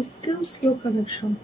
Still slow connection.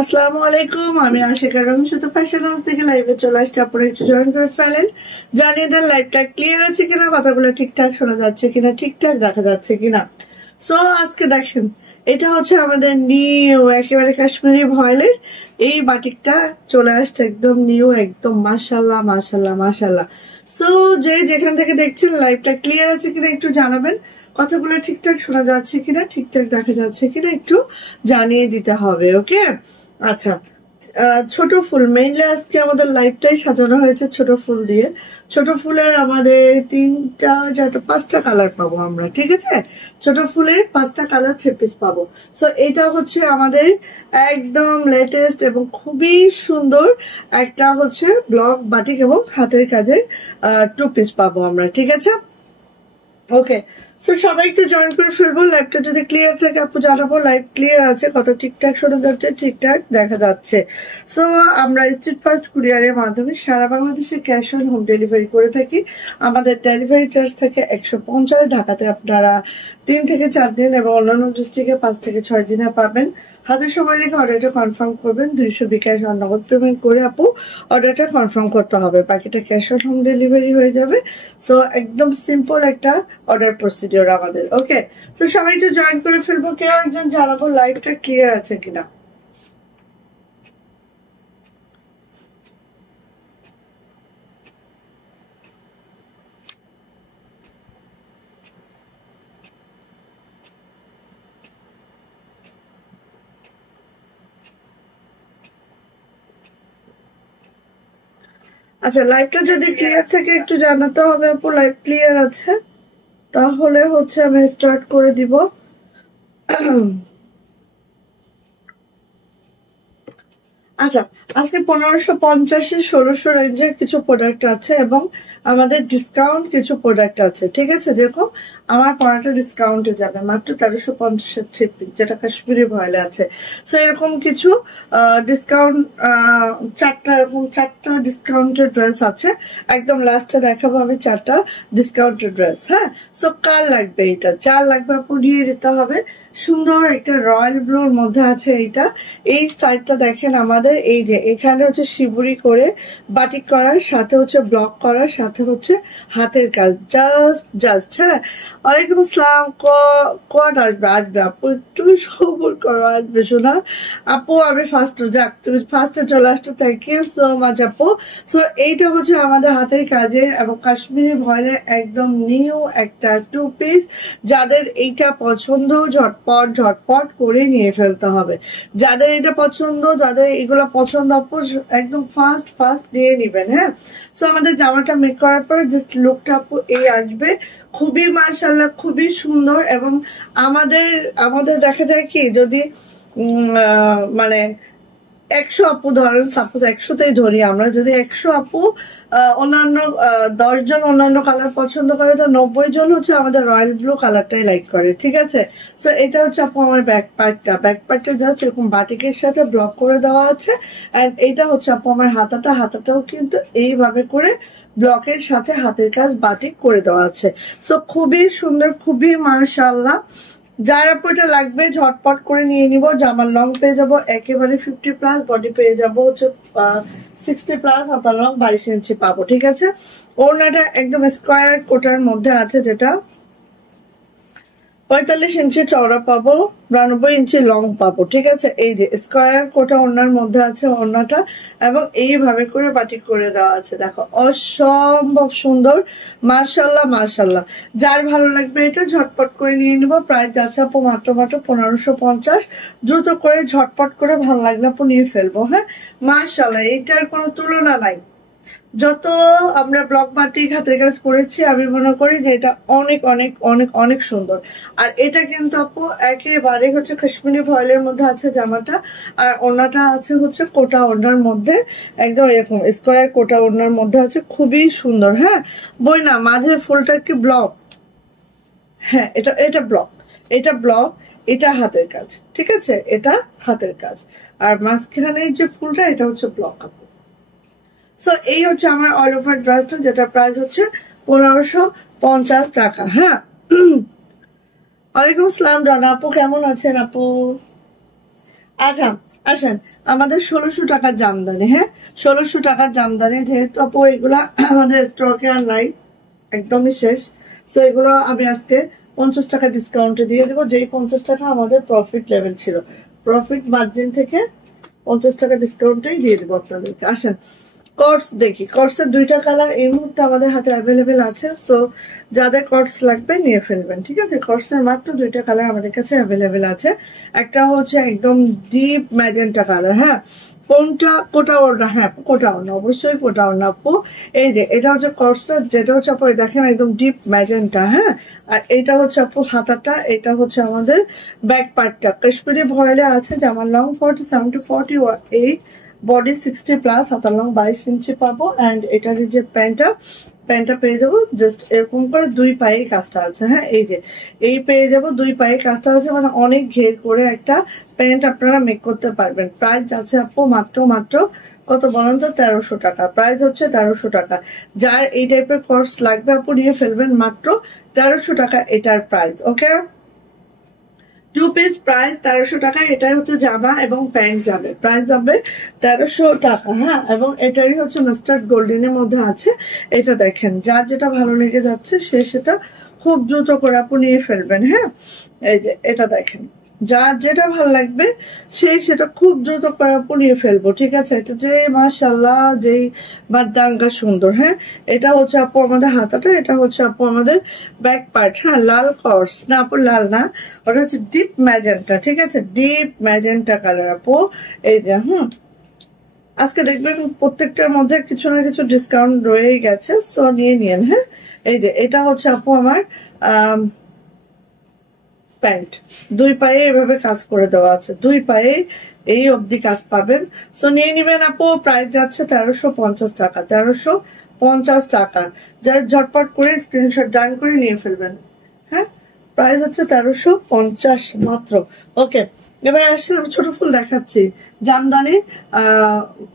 আসসালামু আলাইকুম, আমি আশিকা রহমান শুধু ফ্যাশন হাউস থেকে লাইভে চলে আসছি। আপনারা একটু জয়েন করে ফেলেন, জানিয়ে দেন লাইভটা ক্লিয়ার আছে কিনা, কথাগুলো ঠিকঠাক শোনা যাচ্ছে কিনা, ঠিকঠাক দেখা যাচ্ছে কিনা। সো আজকে দেখেন, এটা হচ্ছে আমাদের নিউ একেবারে কাশ্মীরি ভয়েলের এই বাটিকটা চলে আসছে, একদম নিউ, একদম মাশাল্লাহ মাশাল্লাহ মাশাল্লাহ। সো যে যেখান থেকে দেখছেন লাইভটা ক্লিয়ার আছে কিনা একটু জানাবেন, কথাগুলো ঠিকঠাক শোনা যাচ্ছে কিনা, ঠিকঠাক দেখা যাচ্ছে কিনা একটু জানিয়ে দিতে হবে। ওকে, আচ্ছা। ছোট ফুল মেইনলি আজকে আমাদের লাইভটাই সাজানো হয়েছে ছোট ফুল দিয়ে। ছোট ফুলের আমাদের 3টা 4টা 5টা কালার পাবো আমরা, ঠিক আছে? ছোট ফুলের 5টা কালার 3 পিস পাবো। সো এটা হচ্ছে আমাদের একদম লেটেস্ট এবং খুবই সুন্দর একটা হচ্ছে ব্লক বাটিক এবং হাতের কাজের 2 পিস পাবো আমরা, ঠিক আছে? ওকে, সো সবাই একটু জয়েন করে ফেলবো। লাইভটা যদি ক্লিয়ার থাকে আপু জানাবো লাইভ ক্লিয়ার আছে, কথা ঠিকঠাক শোনা যাচ্ছে, ঠিকঠাক দেখা যাচ্ছে। সো আমরা স্ট্রিট ফাস্ট কুরিয়ারের মাধ্যমে সারা বাংলাদেশে ক্যাশ অন হোম ডেলিভারি করে থাকি। আমাদের ডেলিভারি চার্জ থাকে 150। ঢাকাতে আপনারা 3 থেকে 4 দিন এবং অন্যান্য ডিস্ট্রিক্টে 5 থেকে 6 দিনে পাবেন। হাতে সময় রেখে অর্ডারটা কনফার্ম করবেন। 200 বিকাশ নগদ পেমেন্ট করে আপু অর্ডারটা কনফার্ম করতে হবে, বাকিটা ক্যাশ অন হোম ডেলিভারি হয়ে যাবে। সো একদম সিম্পল একটা অর্ডার প্রসিডিওর আমাদের। ওকে, তো সবাই একটু জয়েন করে ফেলবো, কেউ একজন জানাবো লাইভটা ক্লিয়ার আছে কিনা। আচ্ছা, লাইভটা যদি ক্লিয়ার থাকে একটু জানাতে হবে আপু লাইভ ক্লিয়ার আছে, তাহলে হচ্ছে আমি স্টার্ট করে দিব। আচ্ছা, আজকে 1550 1600 রেঞ্জের কিছু প্রোডাক্ট আছে এবং আমাদের ডিসকাউন্ট কিছু প্রোডাক্ট আছে, ঠিক আছে? দেখো আমার পড়াটা ডিসকাউন্টে যাবে মাত্র 1350 থ্রি পিস, যেটা কাশ্মীরি ভয়েলে আছে। সো এরকম কিছু ডিসকাউন্ট, 4টা ডিসকাউন্টের ড্রেস আছে। একদম লাস্টে দেখাবো আমি 4টা ডিসকাউন্টের ড্রেস। হ্যাঁ, সো কার লাগবে এটা? যার লাগবে আপু নিয়ে যেতে হবে। সুন্দর একটা রয়্যাল ব্লুর মধ্যে আছে এইটা। এই সাইডটা দেখেন আমাদের, এই যে এখানে হচ্ছে শিবুরি করে বাটিক করার সাথে হচ্ছে ব্লক করার সাথে হচ্ছে হাতের কাজ, জাস্ট হ্যাঁ। ওয়ালাইকুম আসসালাম, কট আসবে আসবে আপু, একটু সবর করো, আসবে শোনা আপু। আমি ফার্স্ট, যাক তুমি ফার্স্টে চলে আসতো, থ্যাংক ইউ সো মাচ আপু। সো এইটা হচ্ছে আমাদের হাতের কাজের এবং কাশ্মীরি ভয়েলের একদম নিউ একটা 2 পিস। যাদের এইটা পছন্দ ঝটপট ঝটপট করে নিয়ে ফেলতে হবে। যাদের এটা পছন্দ, যাদের এগুলো পছন্দ আপু একদম ফার্স্ট নিয়ে নিবেন। হ্যাঁ, সো আমাদের জামাটা মেক করার পরে জাস্ট লুকটা আপু এই আসবে, খুবই মাশাআল্লাহ, খুবই সুন্দর। এবং আমাদের দেখা যায় কি, যদি মানে 100 আপু ধরেন, সাপোজ 100তেই ধরি আমরা, যদি 100 আপু অন্যান্য 10 জন অন্যান্য কালার পছন্দ করে, তো 90 জন হচ্ছে আমাদের রয়্যাল ব্লু কালারটাই লাইক করে, ঠিক আছে? সো এটা হচ্ছে আপু আমার ব্যাক পার্টটা জাস্ট এরকম বাটিকের সাথে ব্লক করে দেওয়া আছে। অ্যান্ড এটা হচ্ছে আপু আমার হাতাটাও কিন্তু এইভাবে করে ব্লকের সাথে হাতের কাজ বাটিক করে দেওয়া আছে। সো খুবই সুন্দর, খুবই মাশাআল্লাহ। যার আপু এটা লাগবে ঝটপট করে নিয়ে নিব। জামার লং পেয়ে যাবো একেবারে 50+, বডি পেয়ে যাবো হচ্ছে 60+, হাতার লং 22 ইঞ্চি পাবো, ঠিক আছে? ওড়নাটা একদম স্কোয়ার কোটার মধ্যে আছে, যেটা 45 ইঞ্চি চওড়া পাবো, 92 ইঞ্চি লং পাবো, ঠিক আছে? এই যে স্কোয়ার কোটা ওড়নার মধ্যে আছে ওড়নাটা, এবং এইভাবে করে বাটিক করে দেওয়া আছে। দেখো অসম্ভব সুন্দর, মাশাআল্লাহ মাশাআল্লাহ। যার ভালো লাগবে এটা ঝটপট করে নিয়ে নিব। প্রাইস যাচ্ছে আপু মাত্র 1550। দ্রুত করে ঝটপট করে ভালো লাগলে আপু নিয়ে ফেলবো। হ্যাঁ, মাশাআল্লাহ, এটার কোনো তুলনা নাই। যত আমরা ব্লক বাটিক হাতের কাজ করেছি আমি মনে করি যে এটা অনেক অনেক অনেক অনেক সুন্দর। আর এটা কিন্তু আপু একেবারে হচ্ছে কাশ্মীরি ভয়েলের মধ্যে আছে জামাটা, আর ওড়নাটা আছে হচ্ছে কোটা ওড়নার মধ্যে, একদম এরকম স্কোয়ার কোটা ওড়নার মধ্যে আছে, খুবই সুন্দর। হ্যাঁ বই না, মাঝের ফুলটা কি ব্লক, হ্যাঁ এটা এটা ব্লক, এটা ব্লক, এটা হাতের কাজ, ঠিক আছে, এটা হাতের কাজ। আর মাঝখানের যে ফুলটা এটা হচ্ছে ব্লক আপু। সো এই হচ্ছে আমার অল ওভার ড্রেসটা, যেটা প্রাইস হচ্ছে 1550 টাকা। হ্যাঁ ওয়ালাইকুম আসসালাম রানা আপু, কেমন আছেন আপু? আচ্ছা আসেন, আমাদের 1600 টাকার জামদানি, হ্যাঁ 1600 টাকার জামদানি, যেহেতু আপু এগুলা আমাদের স্টকে আর নাই, একদমই শেষ। সো এগুলো আমি আজকে 50 টাকা ডিসকাউন্টে দিয়ে দেবো, যেই 50 টাকা আমাদের প্রফিট লেভেল ছিল, প্রফিট মার্জিন থেকে 50 টাকা ডিসকাউন্টেই দিয়ে দেবো আপনাদেরকে। আসেন কর্স দেখি, কর্সের দুইটা কালার এই মুহূর্তে আমাদের হাতে অ্যাভেলেবেল আছে। সো যাদের কর্স লাগবে নিয়ে ফেলবেন, ঠিক আছে। কর্সের মাত্র দুইটা কালার আমাদের কাছে অ্যাভেলেবেল আছে। একটা হচ্ছে একদম ডিপ ম্যাজেন্টা কালার, হ্যাঁ কোনটা কোটা ওড়না, হ্যাঁ কোটা ওড়না, অবশ্যই কোটা ওড়না আপু। এই যে এটা হচ্ছে কর্সটা, যেটা হচ্ছে আপু দেখেন একদম ডিপ ম্যাজেন্টা, হ্যাঁ। আর এটা হচ্ছে আপু হাতাটা, এটা হচ্ছে আমাদের ব্যাক পার্টটা কাশ্মীরি ভয়েলে আছে, যে আমার লং 47 to 48, বডি 60+, হাতার লং 22 ইঞ্চি পাবো। অ্যান্ড এটার যে প্যান্টটা পেয়ে যাবো জাস্ট এরকম করে, দুই পায়ে কাজটা আছে, হ্যাঁ এই যে এই পেয়ে যাবো, দুই পায়ে কাজটা আছে, মানে অনেক ঘের করে একটা প্যান্ট আপনারা মেক করতে পারবেন। প্রাইস যাচ্ছে আপু মাত্র মাত্র কত বলেন তো, 1300 টাকা। প্রাইস হচ্ছে 1300 টাকা। যার এই টাইপের কোর্স লাগবে আপু নিয়ে ফেলবেন, মাত্র 1300 টাকা এটার প্রাইস। ওকে, 2 পিস প্রাইস 1300 টাকা। এটাই হচ্ছে জামা এবং প্যান্ট যাবে, প্রাইস যাবে 1300 টাকা। হ্যাঁ এবং এটারই হচ্ছে মাস্টার্ড গোল্ডেনের মধ্যে আছে। এটা দেখেন, যার যেটা ভালো লেগে যাচ্ছে সে সেটা খুব দ্রুত করে আপনি নিয়ে ফেলবেন। হ্যাঁ এই যে এটা দেখেন, যার যেটা ভালো লাগবে সেই সেটা খুব দ্রুত করে পুড়িয়ে ফেলবো, ঠিক আছে। এটা যে মাশাআল্লাহ যেই বাদাঙ্গা সুন্দর। হ্যাঁ এটা হচ্ছে আপু আমাদের হাতাটা, এটা হচ্ছে আপু আমাদের ব্যাক পার্ট। হ্যাঁ লাল কর্স না আপু, লাল না, ওটা হচ্ছে ডিপ ম্যাজেন্টা, ঠিক আছে, ডিপ ম্যাজেন্টা কালার আপু। এই যে আজকে দেখবেন প্রত্যেকটার মধ্যে কিছু না কিছু ডিসকাউন্ট রয়েই গেছে, সো নিয়ে নিন। হ্যাঁ এই যে এটা হচ্ছে আপু আমার প্যান্ট, দুই পায়ে এভাবে কাজ করে দেওয়া আছে, দুই পায়ে এই অবধি কাজ পাবেন। সো নিয়ে নিবেন আপু, প্রাইস যাচ্ছে 1350 টাকা, 1350 টাকা। যা ঝটপট করে স্ক্রিনশট ডান করে নিয়ে ফেলবেন। হ্যাঁ প্রাইস হচ্ছে 1350 মাত্র। ওকে এবার আসলে আমি ছোট ফুল দেখাচ্ছি জামদানি।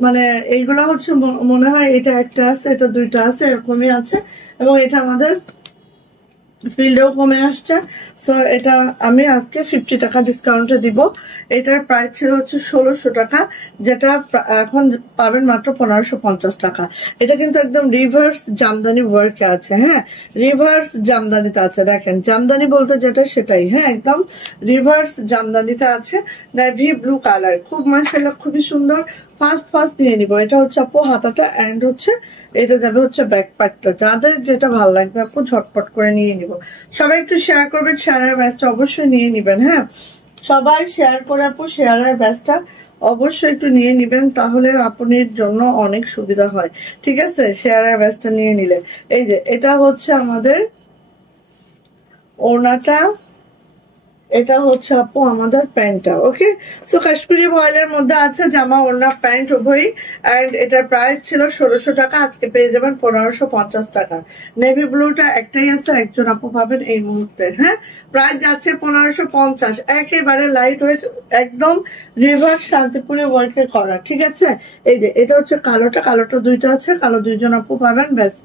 মানে এইগুলা হচ্ছে মনে হয় এটা একটা আছে, এটা দুইটা আছে, এরকমই আছে। এবং এটা আমাদের ফিল্ডেও কমে আসছে। সো এটা আমি আজকে 50 টাকা ডিসকাউন্টে দিব। এটার প্রাইস ছিল হচ্ছে 1600 টাকা, যেটা এখন পাবেন মাত্র 1550 টাকা। এটা কিন্তু একদম রিভার্স জামদানি ওয়ার্কে আছে। হ্যাঁ রিভার্স জামদানিতে আছে, দেখেন জামদানি বলতে যেটা সেটাই, হ্যাঁ একদম রিভার্স জামদানিতে আছে। নেভি ব্লু কালার, খুব মাশাআল্লাহ খুবই সুন্দর। ফার্স্ট নিয়ে নিব। এটা হচ্ছে আপু হাতাটা, এন্ড হচ্ছে এটা যাবে হচ্ছে ব্যাক পার্টটা। যাদের যেটা ভালো লাগবে আপু ঝটপট করে নিয়ে নিব। সবাই একটু শেয়ার করবেন, শেয়ারের ব্যাচটা অবশ্যই নিয়ে নিবেন। হ্যাঁ সবাই শেয়ার করে আপু শেয়ারের ব্যাচটা অবশ্যই একটু নিয়ে নিবেন, তাহলে আপনার জন্য অনেক সুবিধা হয়, ঠিক আছে, শেয়ারের ব্যাচটা নিয়ে নিলে। এই যে এটা হচ্ছে আমাদের ওড়নাটা, এটা হচ্ছে আপু আমাদের প্যান্টটা। ওকে সো কাশ্মীরি ভয়েলের মধ্যে আছে জামা ওড়না প্যান্ট উভয়ই। অ্যান্ড এটার প্রাইস ছিল 1600 টাকা, আজকে পেয়ে যাবেন 1550 টাকা। নেভি ব্লুটা একটাই আছে, একজন আপু পাবেন এই মুহূর্তে। হ্যাঁ প্রাইস যাচ্ছে 1550, একেবারে লাইট ওয়েট, একদম রিভার্স শান্তিপুরে ওয়ার্কে করা, ঠিক আছে। এই যে এটা হচ্ছে কালোটা, কালোটা দুইটা আছে, কালো দুইজন আপু পাবেন ব্যাস।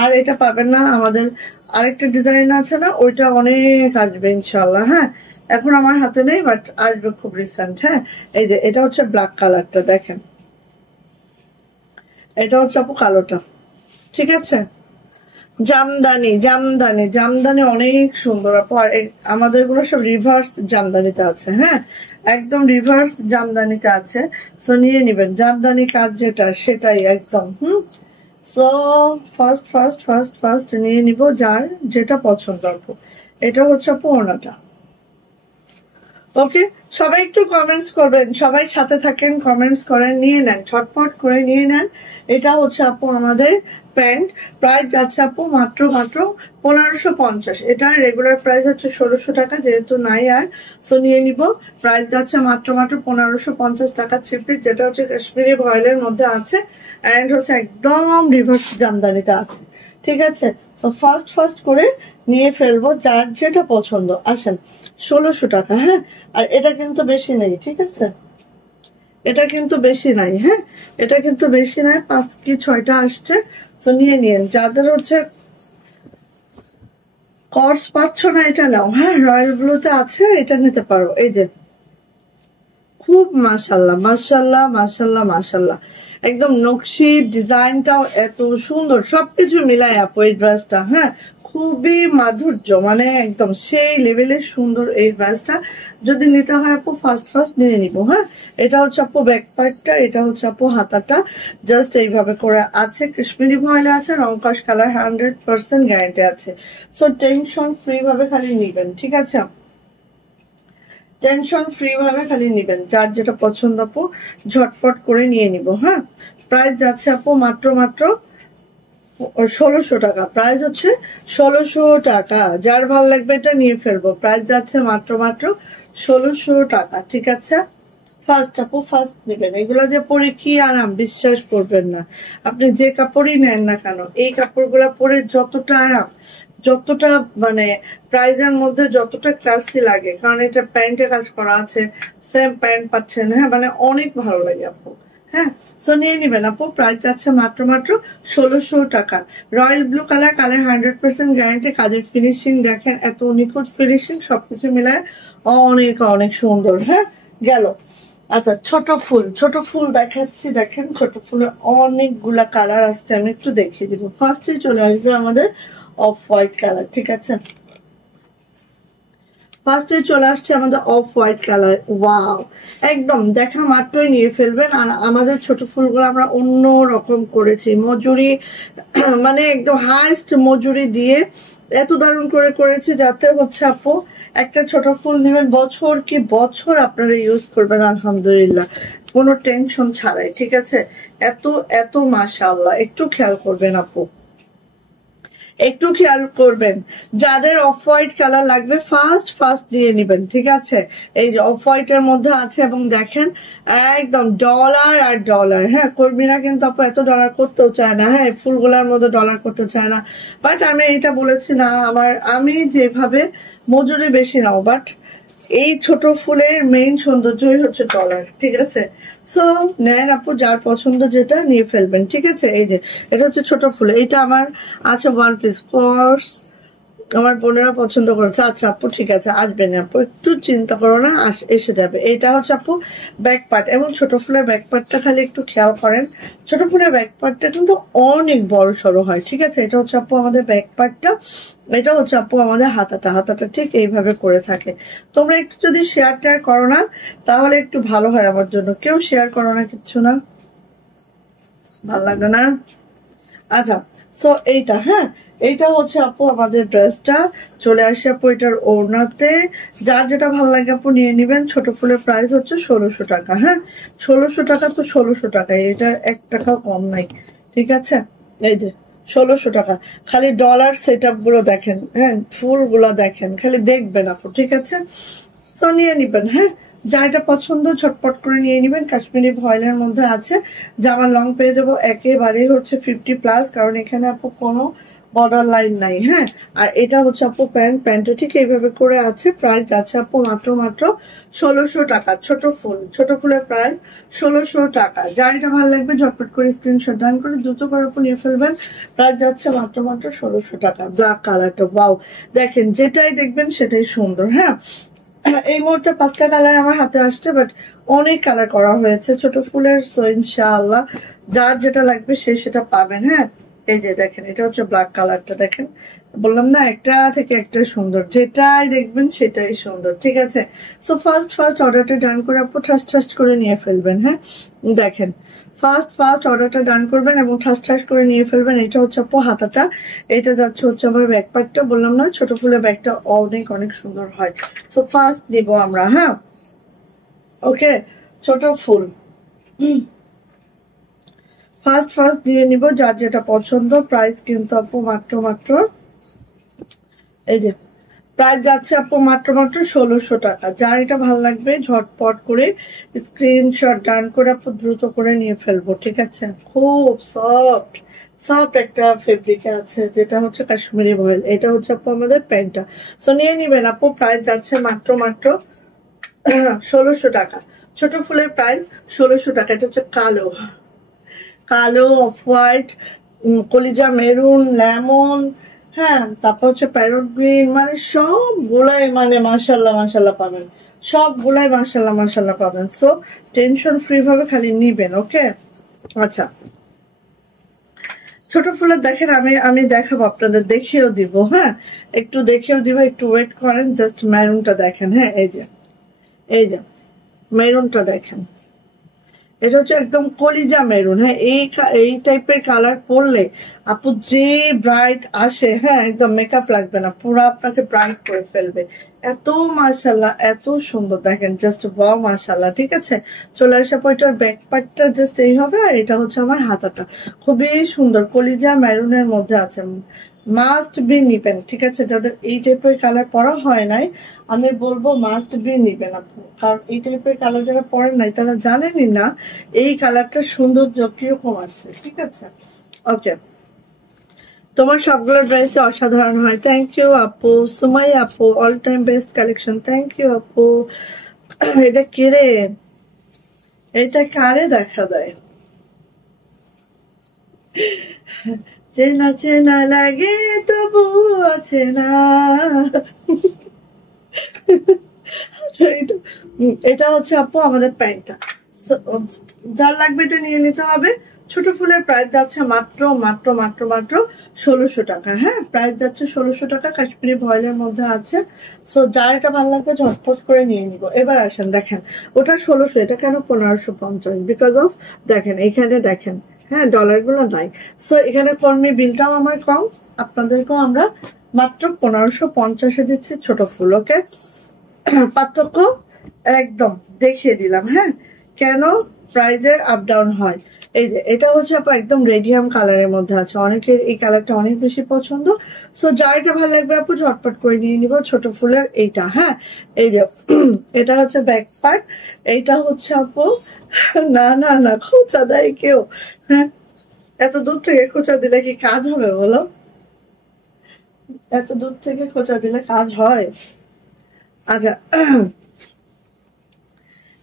আর এটা পাবেন না, আমাদের আরেকটা ডিজাইন আছে না, ওইটা অনেক আসবে ইনশাল্লাহ। হ্যাঁ এখন আমার হাতে নেই, বাট আসবে খুব রিসেন্ট। হ্যাঁ এই যে এটা হচ্ছে ব্ল্যাক কালারটা, দেখেন এটা হচ্ছে আপু কালোটা, ঠিক আছে। জামদানি জামদানি জামদানি অনেক সুন্দর আপু। আর আমাদের গুলো সব রিভার্স জামদানিতে আছে। হ্যাঁ একদম রিভার্স জামদানিতে আছে। সো নিয়ে নিবেন, জামদানি কাজ যেটা সেটাই একদম। সো ফার্স্ট নিয়ে নিব যার যেটা পছন্দ আপু। এটা হচ্ছে আপু ওড়নাটা। ওকে, সবাই একটু কমেন্টস করবেন, সবাই সাথে থাকেন, কমেন্টস করেন, নিয়ে নেন, ছটপট করে নিয়ে নেন। এটা হচ্ছে আপু আমাদের প্যান্ট, প্রাইস যাচ্ছে আপু মাত্র 1550। এটা রেগুলার প্রাইস হচ্ছে 1600 টাকা, যেহেতু নাই আর সো নিয়ে নিব। প্রাইস যাচ্ছে মাত্র 1550 টাকা থ্রি পিস, যেটা হচ্ছে কাশ্মীরি ভয়েলের মধ্যে আছে অ্যান্ড হচ্ছে একদম রিভার্স জামদানিতে আছে। ঠিক আছে, সো ফার্স্ট করে নিয়ে ফেলবো, যার যেটা পছন্দ। আসেন, 1600 টাকা। হ্যাঁ, আর এটা কিন্তু বেশি নেই, ঠিক আছে, এটা কিন্তু বেশি নাই। হ্যাঁ, এটা কিন্তু বেশি নাই, 5 কি 6টা আসছে। সো নিয়ে নিন, যাদের হচ্ছে কর্স পাচ্ছ না এটা নাও। হ্যাঁ, রয়্যাল ব্লুতে আছে, এটা নিতে পারো। এই যে খুব মাশাল্লাহ মাশাল্লাহ মাশাল্লাহ মাশাল্লাহ, একদম নকশি ডিজাইনটাও এত সুন্দর, সবকিছু মিলাই আপু এই ড্রেসটা। হ্যাঁ, খুবই মাধুর্য, মানে একদম সেই লেভেলের সুন্দর এই ড্রেসটা। যদি নিতে হয় আপু ফার্স্ট নিয়ে নিব। হ্যাঁ, এটা হচ্ছে আপু ব্যাক পার্টটা, এটা হচ্ছে আপু হাতাটা, জাস্ট এইভাবে করে আছে, কাশ্মীরি ভয়েলে আছে, রংকশ কালার, 100% গ্যারান্টি আছে। সো টেনশন ফ্রি ভাবে খালি নিবেন, ঠিক আছে, টেনশন ফ্রি ভাবে খালি নিবেন, যার যেটা পছন্দ আপু ঝটপট করে নিয়ে নিব। হ্যাঁ, প্রাইস যাচ্ছে আপু মাত্র 1600 টাকা, প্রাইস হচ্ছে 1600 টাকা। যার ভালো লাগবে এটা নিয়ে ফেলবো, প্রাইস যাচ্ছে মাত্র 1600 টাকা। ঠিক আছে, ফার্স্ট আপু ফার্স্ট নেবেন। এগুলো যে পরে কি আরাম, বিশ্বাস করবেন না, আপনি যে কাপড়ই নেন না কেন, এই কাপড়গুলো পরে যতটা আরাম, যতটা মানে প্রাইজের মধ্যে যতটা ক্লাসি লাগে, কারণ এটা প্যান্টে কাজ করা আছে, সেম প্যান্ট পাচ্ছেন। হ্যাঁ, মানে অনেক ভালো লাগে আপু। হ্যাঁ, সো নিয়ে নিবেন আপু, প্রাইস আছে মাত্র 1600 টাকা। রয়্যাল ব্লু কালার, 100% গ্যারান্টি, কাজের ফিনিশিং দেখেন, এত নিখুঁত ফিনিশিং, সবকিছু মিলায় অনেক অনেক সুন্দর। হ্যাঁ, গেল। আচ্ছা, ছোট ফুল দেখাচ্ছি, দেখেন ছোট ফুলে অনেকগুলা কালার আসছে, আমি একটু দেখিয়ে দিব। ফার্স্টে চলে আসবে আমাদের অফ হোয়াইট কালার, ঠিক আছে, ফার্স্টে চলে আসছে আমাদের অফ হোয়াইট কালার। ওয়াও, একদম দেখা মাত্রই নিয়ে ফেলবেন। আর আমাদের ছোট ফুলগুলো আমরা অন্য রকম করেছি, মজুরি মানে একদম হাইস্ট মজুরি দিয়ে এত দারুণ করে করেছি, যাতে হচ্ছে আপু একটা ছোট ফুল নেবেন, বছর কি বছর আপনারা ইউজ করবেন আলহামদুলিল্লাহ, কোনো টেনশন ছাড়াই। ঠিক আছে, এত এত মাশাআল্লাহ, একটু খেয়াল করবেন আপু, একটু খেয়াল করবেন, যাদের অফ হোয়াইট কালার লাগবে ফার্স্ট দিয়ে নেবেন। ঠিক আছে, এই যে অফ হোয়াইট এর মধ্যে আছে, এবং দেখেন একদম ডলার আর ডলার। হ্যাঁ, কর্মীরা কিন্তু আপু এত ডলার করতেও চায় না, হ্যাঁ ফুলগুলার মধ্যে ডলার করতে চায় না, বাট আমি এটা বলেছি না, আমি যেভাবে মজুরি বেশি নাও, বাট এই ছোট ফুলের মেইন সৌন্দর্যই হচ্ছে ডলার। ঠিক আছে, সো নেন আপু, যার পছন্দ যেটা নিয়ে ফেলবেন। ঠিক আছে, এই যে এটা হচ্ছে ছোট ফুল, এটা আমার আছে 1 পিস কোর্স, আমার বোনেরা পছন্দ করেছে। আচ্ছা আপু ঠিক আছে, আসবে না আপু, একটু চিন্তা করো না, এসে যাবে। এটা হচ্ছে আপু ব্যাক পার্ট, এবং ছোট ফুলের ব্যাক পার্টটা খালি একটু খেয়াল করেন, ছোট ফুলের ব্যাক পার্টটা কিন্তু অনেক বড় সড়ো হয়। ঠিক আছে, এটা হচ্ছে আপু আমাদের ব্যাক পার্টটা, এটা হচ্ছে আপু আমাদের হাতাটা ঠিক এইভাবে করে থাকে। তোমরা একটু যদি শেয়ার টেয়ার করো না, তাহলে একটু ভালো হয় আমার জন্য। কেউ শেয়ার করো না, কিচ্ছু না, ভালো লাগে না। আচ্ছা, সো এইটা, হ্যাঁ এইটা হচ্ছে আপু আমাদের ড্রেসটা। চলে আসে আপু এটার ওড়নাতে, যার যেটা ভালো লাগে আপু নিয়ে নিবেন। ছোট ফুলের প্রাইস হচ্ছে 1600 টাকা। হ্যাঁ, 1600 টাকা তো 1600 টাকায়, এটা 1 টাকাও কম নাই। ঠিক আছে, এই যে 1600 টাকা, খালি ডলার সেট আপ গুলো দেখেন, হ্যাঁ ফুলগুলো দেখেন, খালি দেখবেন আপু। ঠিক আছে, সো নিয়ে নিবেন। হ্যাঁ, যা এটা পছন্দ ঝটপট করে নিয়ে নিবেন। কাশ্মীরি ভয়েলের মধ্যে আছে, জামা লং পেয়ে যাবো একেবারেই হচ্ছে 50+, কারণ এখানে আপু কোনো বর্ডার লাইন নাই। হ্যাঁ, আর এটা হচ্ছে আপু প্যান্টটা ঠিক এইভাবে করে আছে। প্রাইস আছে আপু মাত্র 1600 টাকা। ছোট ফুলের প্রাইস 1600 টাকা। যার এটা ভালো লাগবে ঝটপট করে স্ক্রিনশট ডান করে দ্রুত করে আপু নিয়ে ফেলবেন। প্রাইস যাচ্ছে মাত্র 1600 টাকা। ব্ল্যাক কালারটা ওয়াও, দেখেন যেটাই দেখবেন সেটাই সুন্দর। হ্যাঁ, এই মুহূর্তে 5টা কালার আমার হাতে আসছে, বাট অনেক কালার করা হয়েছে ছোট ফুলের। সো ইনশাআল্লাহ যার যেটা লাগবে সে সেটা পাবেন। হ্যাঁ, এই যে দেখেন, এটা হচ্ছে ব্ল্যাক কালারটা, দেখেন বললাম না একটা থেকে একটা সুন্দর, যেটাই দেখবেন সেটাই সুন্দর। ঠিক আছে, সো ফার্স্ট অর্ডারটা ডান করে আপু ঠাস করে নিয়ে ফেলবেন। হ্যাঁ, দেখেন ফার্স্ট অর্ডারটা ডান করবেন এবং ঠাস করে নিয়ে ফেলবেন। এটা হচ্ছে আপু হাতাটা, এটা যাচ্ছে হচ্ছে আমার ব্যাক পার্টটা। বললাম না ছোট ফুলের ব্যাগটা অনেক সুন্দর হয়। সো ফার্স্ট দিব আমরা। হ্যাঁ, ওকে, ছোট ফুল। ফার্স্ট নিয়ে নিব যার যেটা পছন্দ। প্রাইস কিন্তু আপু মাত্র এই যে প্রাইস যাচ্ছে আপু মাত্র 1600 টাকা। যার এটা ভালো লাগবে ঝটপট করে স্ক্রিনশট ডান করে আপু দ্রুত করে নিয়ে ফেলবো, ঠিক আছে? খুব সফট সফট একটা ফেব্রিকে আছে, যেটা হচ্ছে কাশ্মীরি ভয়েল। এটা হচ্ছে আপু আমাদের প্যান্টটা। সো নিয়ে নিবেন আপু। প্রাইস যাচ্ছে মাত্র 1600 টাকা। ছোট ফুলের প্রাইস 1600 টাকা। এটা হচ্ছে কালো, কালো, অফ হোয়াইট, কলিজা মেরুন, লেমন, হ্যাঁ, তারপর হচ্ছে প্যারট গ্রিন, মানে সবগুলাই মানে মাশাল্লাহ পাবেন, সবগুলাই মাশাল্লাহ পাবেন। সো টেনশন ফ্রি ভাবে খালি নিবেন, ওকে? আচ্ছা, ছোট ফুলের দেখেন, আমি দেখাবো আপনাদের, দেখিয়েও দিব, হ্যাঁ, একটু দেখিয়েও দিব, একটু ওয়েট করেন। জাস্ট মেরুনটা দেখেন, হ্যাঁ, এই যে মেরুনটা দেখেন, এটা হচ্ছে একদম কলিজা মেরুন। হ্যাঁ, এই টাইপের কালার পরলে আপু যে ব্রাইট আসে, হ্যাঁ, একদম মেকআপ লাগবে না, পুরো আপনাকে ব্রাইট করে ফেলবে। এত মাশাল্লাহ, এত সুন্দর দেখেন, জাস্ট ওয়াও মাশাল্লাহ। ঠিক আছে, চলে আসা পর এটার ব্যাক পার্টটা জাস্ট এই হবে, আর এটা হচ্ছে আমার হাতাটা। খুবই সুন্দর কলিজা মেরুনের মধ্যে আছে। মাস্ট বি নিবেন, ঠিক আছে? যাদের এই টাইপের কালার পরা হয় নাই, আমি বলবো মাস্ট বি নিবেন আপু, কারণ এই টাইপের কালার যারা পরেন নাই তারা জানেনই না এই কালারটা সৌন্দর্য কিরকম আছে, ঠিক আছে? ওকে, তোমার সবগুলো ড্রেসে অসাধারণ হয়। থ্যাংক ইউ আপু। সুমাই আপু, all time best collection. Thank you আপু। এটা কে রে? এটা কারে দেখা দেয়? চেনা চেনা লাগে তবু আছে না। আচ্ছা, এটা হচ্ছে আপু আমাদের প্যান্টটা। যার লাগবে এটা নিয়ে নিতে হবে। ছোট ফুলের প্রাইস যাচ্ছে মাত্র 1600 টাকা। হ্যাঁ, প্রাইস যাচ্ছে 1600 টাকা, কাশ্মীরি ভয়েলের মধ্যে আছে। সো যার এটা ভালো লাগবে ঝটপট করে নিয়ে নিব। এবার আসেন, দেখেন ওটা 1600, এটা কেন 1550? বিকজ অফ, দেখেন এখানে দেখেন, হ্যাঁ, ডলার গুলো নাই। সো এখানে কর্মী বিলটাও আমার কম, আপনাদেরকেও আমরা মাত্র 1550-এ দিচ্ছি ছোট ফুল। ওকে, পার্থক্য একদম দেখিয়ে দিলাম। হ্যাঁ, কেন প্রাইজের আপ ডাউন হয়। এই যে এটা হচ্ছে আপু একদম রেডিয়াম কালারের মধ্যে আছে, অনেকের এই কালারটা অনেক বেশি পছন্দ। সো যা এটা ভালো লাগবে আপু ঝটপট করে নিয়ে নিব। ছোট ফুলের এইটা, হ্যাঁ, এই যে এটা হচ্ছে ব্যাক পার্ট। এইটা হচ্ছে আপু, না খোঁচা দেয় কেউ? হ্যাঁ, এত দূর থেকে খোঁচা দিলে কি কাজ হবে বলো? এত দূর থেকে খোঁচা দিলে কাজ হয়? আচ্ছা,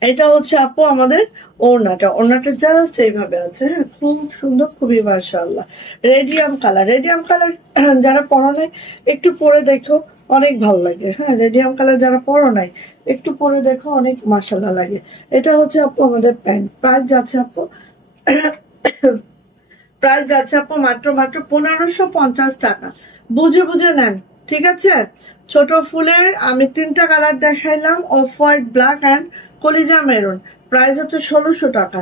এটা হচ্ছে আপু আমাদের ওড়নাটা জাস্ট এইভাবে আছে। হ্যাঁ, খুব সুন্দর, খুবই মাশাআল্লাহ। রেডিয়াম কালার যারা পরো নাই একটু পরে দেখো, অনেক ভালো লাগে। হ্যাঁ, রেডিয়াম কালার যারা পরো নাই একটু পরে দেখো, অনেক মাশাআল্লাহ লাগে। এটা হচ্ছে আপু আমাদের প্যান্ট। প্রাইস যাচ্ছে আপু মাত্র 1550 টাকা। বুঝে নেন, ঠিক আছে? ছোট ফুলের আমি 3টা কালার দেখাইলাম, অফ হোয়াইট, ব্ল্যাক অ্যান্ড কলিজা মেরুন। প্রাইস হচ্ছে 1600 টাকা।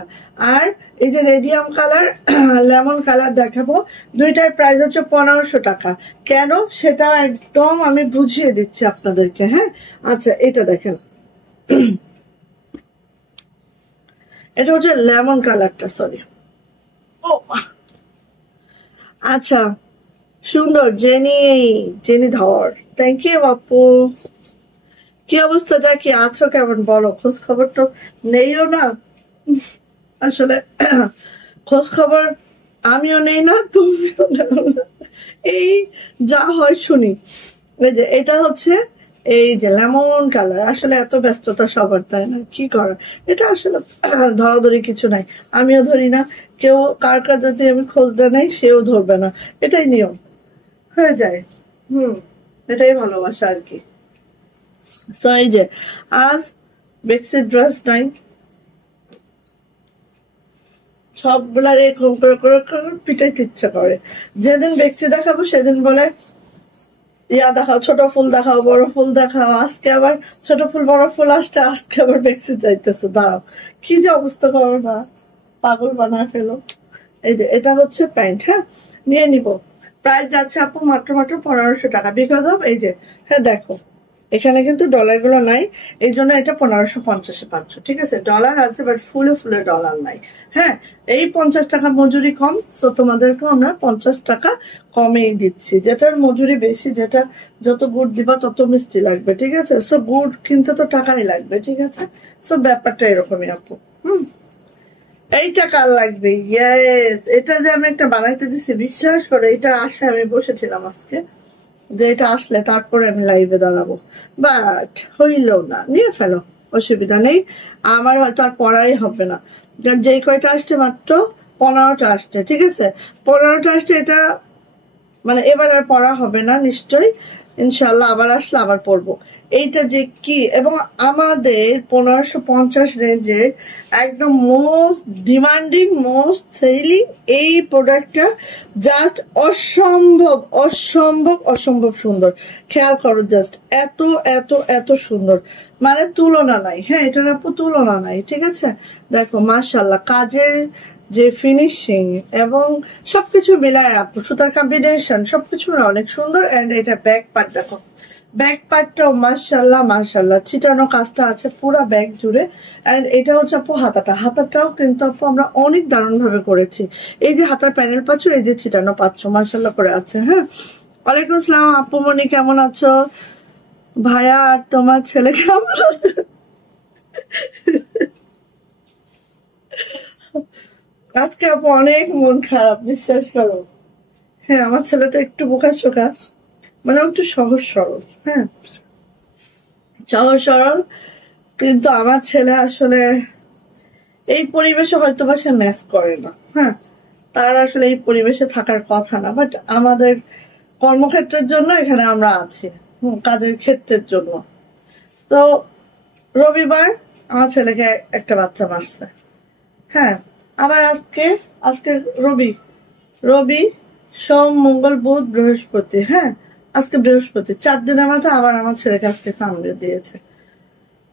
আর এই যে রেডিয়াম কালার, লেমন কালার দেখাবো, দুইটার প্রাইস হচ্ছে 1500 টাকা। কেন সেটা একদম আমি বুঝিয়ে দিচ্ছি আপনাদেরকে। হ্যাঁ, আচ্ছা, এটা দেখেন, এটা হচ্ছে লেমন কালারটা, সরি। ও আচ্ছা, সুন্দর। জেনি ধর, থ্যাংক ইউ আপু। কি অবস্থাটা, কি আছো, কেমন বলো? খোঁজ খবর তো নেইও না আসলে। খোঁজ খবর আমিও নেই না, তুমিও নাও না, এই যা হয় শুনি। এই যে এটা হচ্ছে, এই যে লেমন কালার। আসলে এত ব্যস্ততা সবার, তাই না? কি করার, এটা আসলে ধরাধরি কিছু নাই, আমিও ধরি না, কেউ কার কার যদি আমি খোঁজটা নাই সেও ধরবে না, এটাই নিয়ম, হয়ে যায়। এটাই ভালোবাসা আর কি। সো এই যে আজ বেক্সির ড্রেস নাই, সবগুলার এরকম করে পিটাইতে ইচ্ছা করে। যেদিন বেক্সি দেখাবো সেদিন বলে ইয়া দেখাও, ছোট ফুল দেখাও, বড় ফুল দেখাও। আজকে আবার ছোট ফুল বড় ফুল আসছে, আজকে আবার বেক্সি যাইতেছে। দাঁড়াও, কি যে অবস্থা করো না, পাগল বানায় ফেলো। এই যে এটা হচ্ছে প্যান্ট। হ্যাঁ, নিয়ে নিব। প্রাইস যাচ্ছে আপু মাত্র 1500 টাকা। বিকজ অফ এই যে, হ্যাঁ দেখো, এখানে কিন্তু ডলার গুলো নাই, এই জন্য এটা 1550-এ পাচ্ছ। ঠিক আছে, ডলার আছে বাট ফুলে ফুলে ডলার নাই। হ্যাঁ, এই 50 টাকা মজুরি কম, তো তোমাদেরকে আমরা 50 টাকা কমেই দিচ্ছি। যেটার মজুরি বেশি, যেটা যত গুড় দিবা তত মিষ্টি লাগবে। ঠিক আছে, সো গুড় কিনতে তো টাকাই লাগবে। ঠিক আছে, সো ব্যাপারটা এরকমই আপু। এইটা কার লাগবে? ইয়েস, এটা যে আমি একটা বানাইতে দিচ্ছি, বিশ্বাস করে এটা আশায় আমি বসেছিলাম আজকে যে এটা আসলে তারপরে আমি লাইভে দাঁড়াবো, বাট হইল না। নিয়ে ফেলো, অসুবিধা নেই। আমার হয়তো আর পড়াই হবে না, যেই কয়টা আসছে মাত্র 15টা আসছে। ঠিক আছে, 15টা আসছে, এটা মানে এবার আর পড়া হবে না নিশ্চয়ই, ইনশাল্লাহ আবার আসলে আবার পড়বো। এইটা যে কি, এবং আমাদের 1550 রেঞ্জের একদম মোস্ট ডিমান্ডিং, মোস্ট সেলিং এই প্রোডাক্টটা জাস্ট অসম্ভব অসম্ভব অসম্ভব সুন্দর। খেয়াল করো, জাস্ট এত এত এত সুন্দর, মানে তুলনা নাই। হ্যাঁ, এটার আপু তুলনা নাই। ঠিক আছে, দেখো মাশাল্লাহ কাজের যে ফিনিশিং এবং সবকিছু মিলায় আপু, সুতার কম্বিনেশন সবকিছু অনেক সুন্দর। এন্ড এটা ব্যাক পার্ট, দেখো ব্যাক পার্টটাও মাশাল্লাহ মাশাল্লাহ ছিটানো কাজটা আছে পুরো ব্যাক জুড়ে। এন্ড এটা হচ্ছে আপু হাতাটাও কিন্তু আপু আমরা অনেক দারুণ ভাবে করেছি। এই যে হাতার প্যানেল পাচ্ছ, এই যে ছিটানো পাচ্ছ, মাশাল্লাহ করে আছে। হ্যাঁ, ওয়ালাইকুম আসসালাম আপু মনি, কেমন আছো? ভাইয়া আর তোমার ছেলে কেমন আছে? আজকে আপু অনেক মন খারাপ, বিশ্বাস করো। হ্যাঁ, আমার ছেলেটা একটু বোকা শোকা, মানে একটু সহজ সরল। হ্যাঁ, সহজ সরল, কিন্তু আমার ছেলে আসলে এই পরিবেশে হয়তো বা সে ম্যাচ করে না। হ্যাঁ, তার আসলে এই পরিবেশে থাকার কথা না, বাট আমাদের কর্মক্ষেত্রের জন্য এখানে আমরা আছি, কাজের ক্ষেত্রের জন্য। তো রবিবার আমার ছেলেকে একটা বাচ্চা মারছে। হ্যাঁ, আবার আজকে আজকে রবি রবি সোম মঙ্গল বুধ বৃহস্পতি। হ্যাঁ, আজকে বৃহস্পতি, 4 দিনের মাথায় আবার আমার ছেলেকে আজকে কামড়ে দিয়েছে।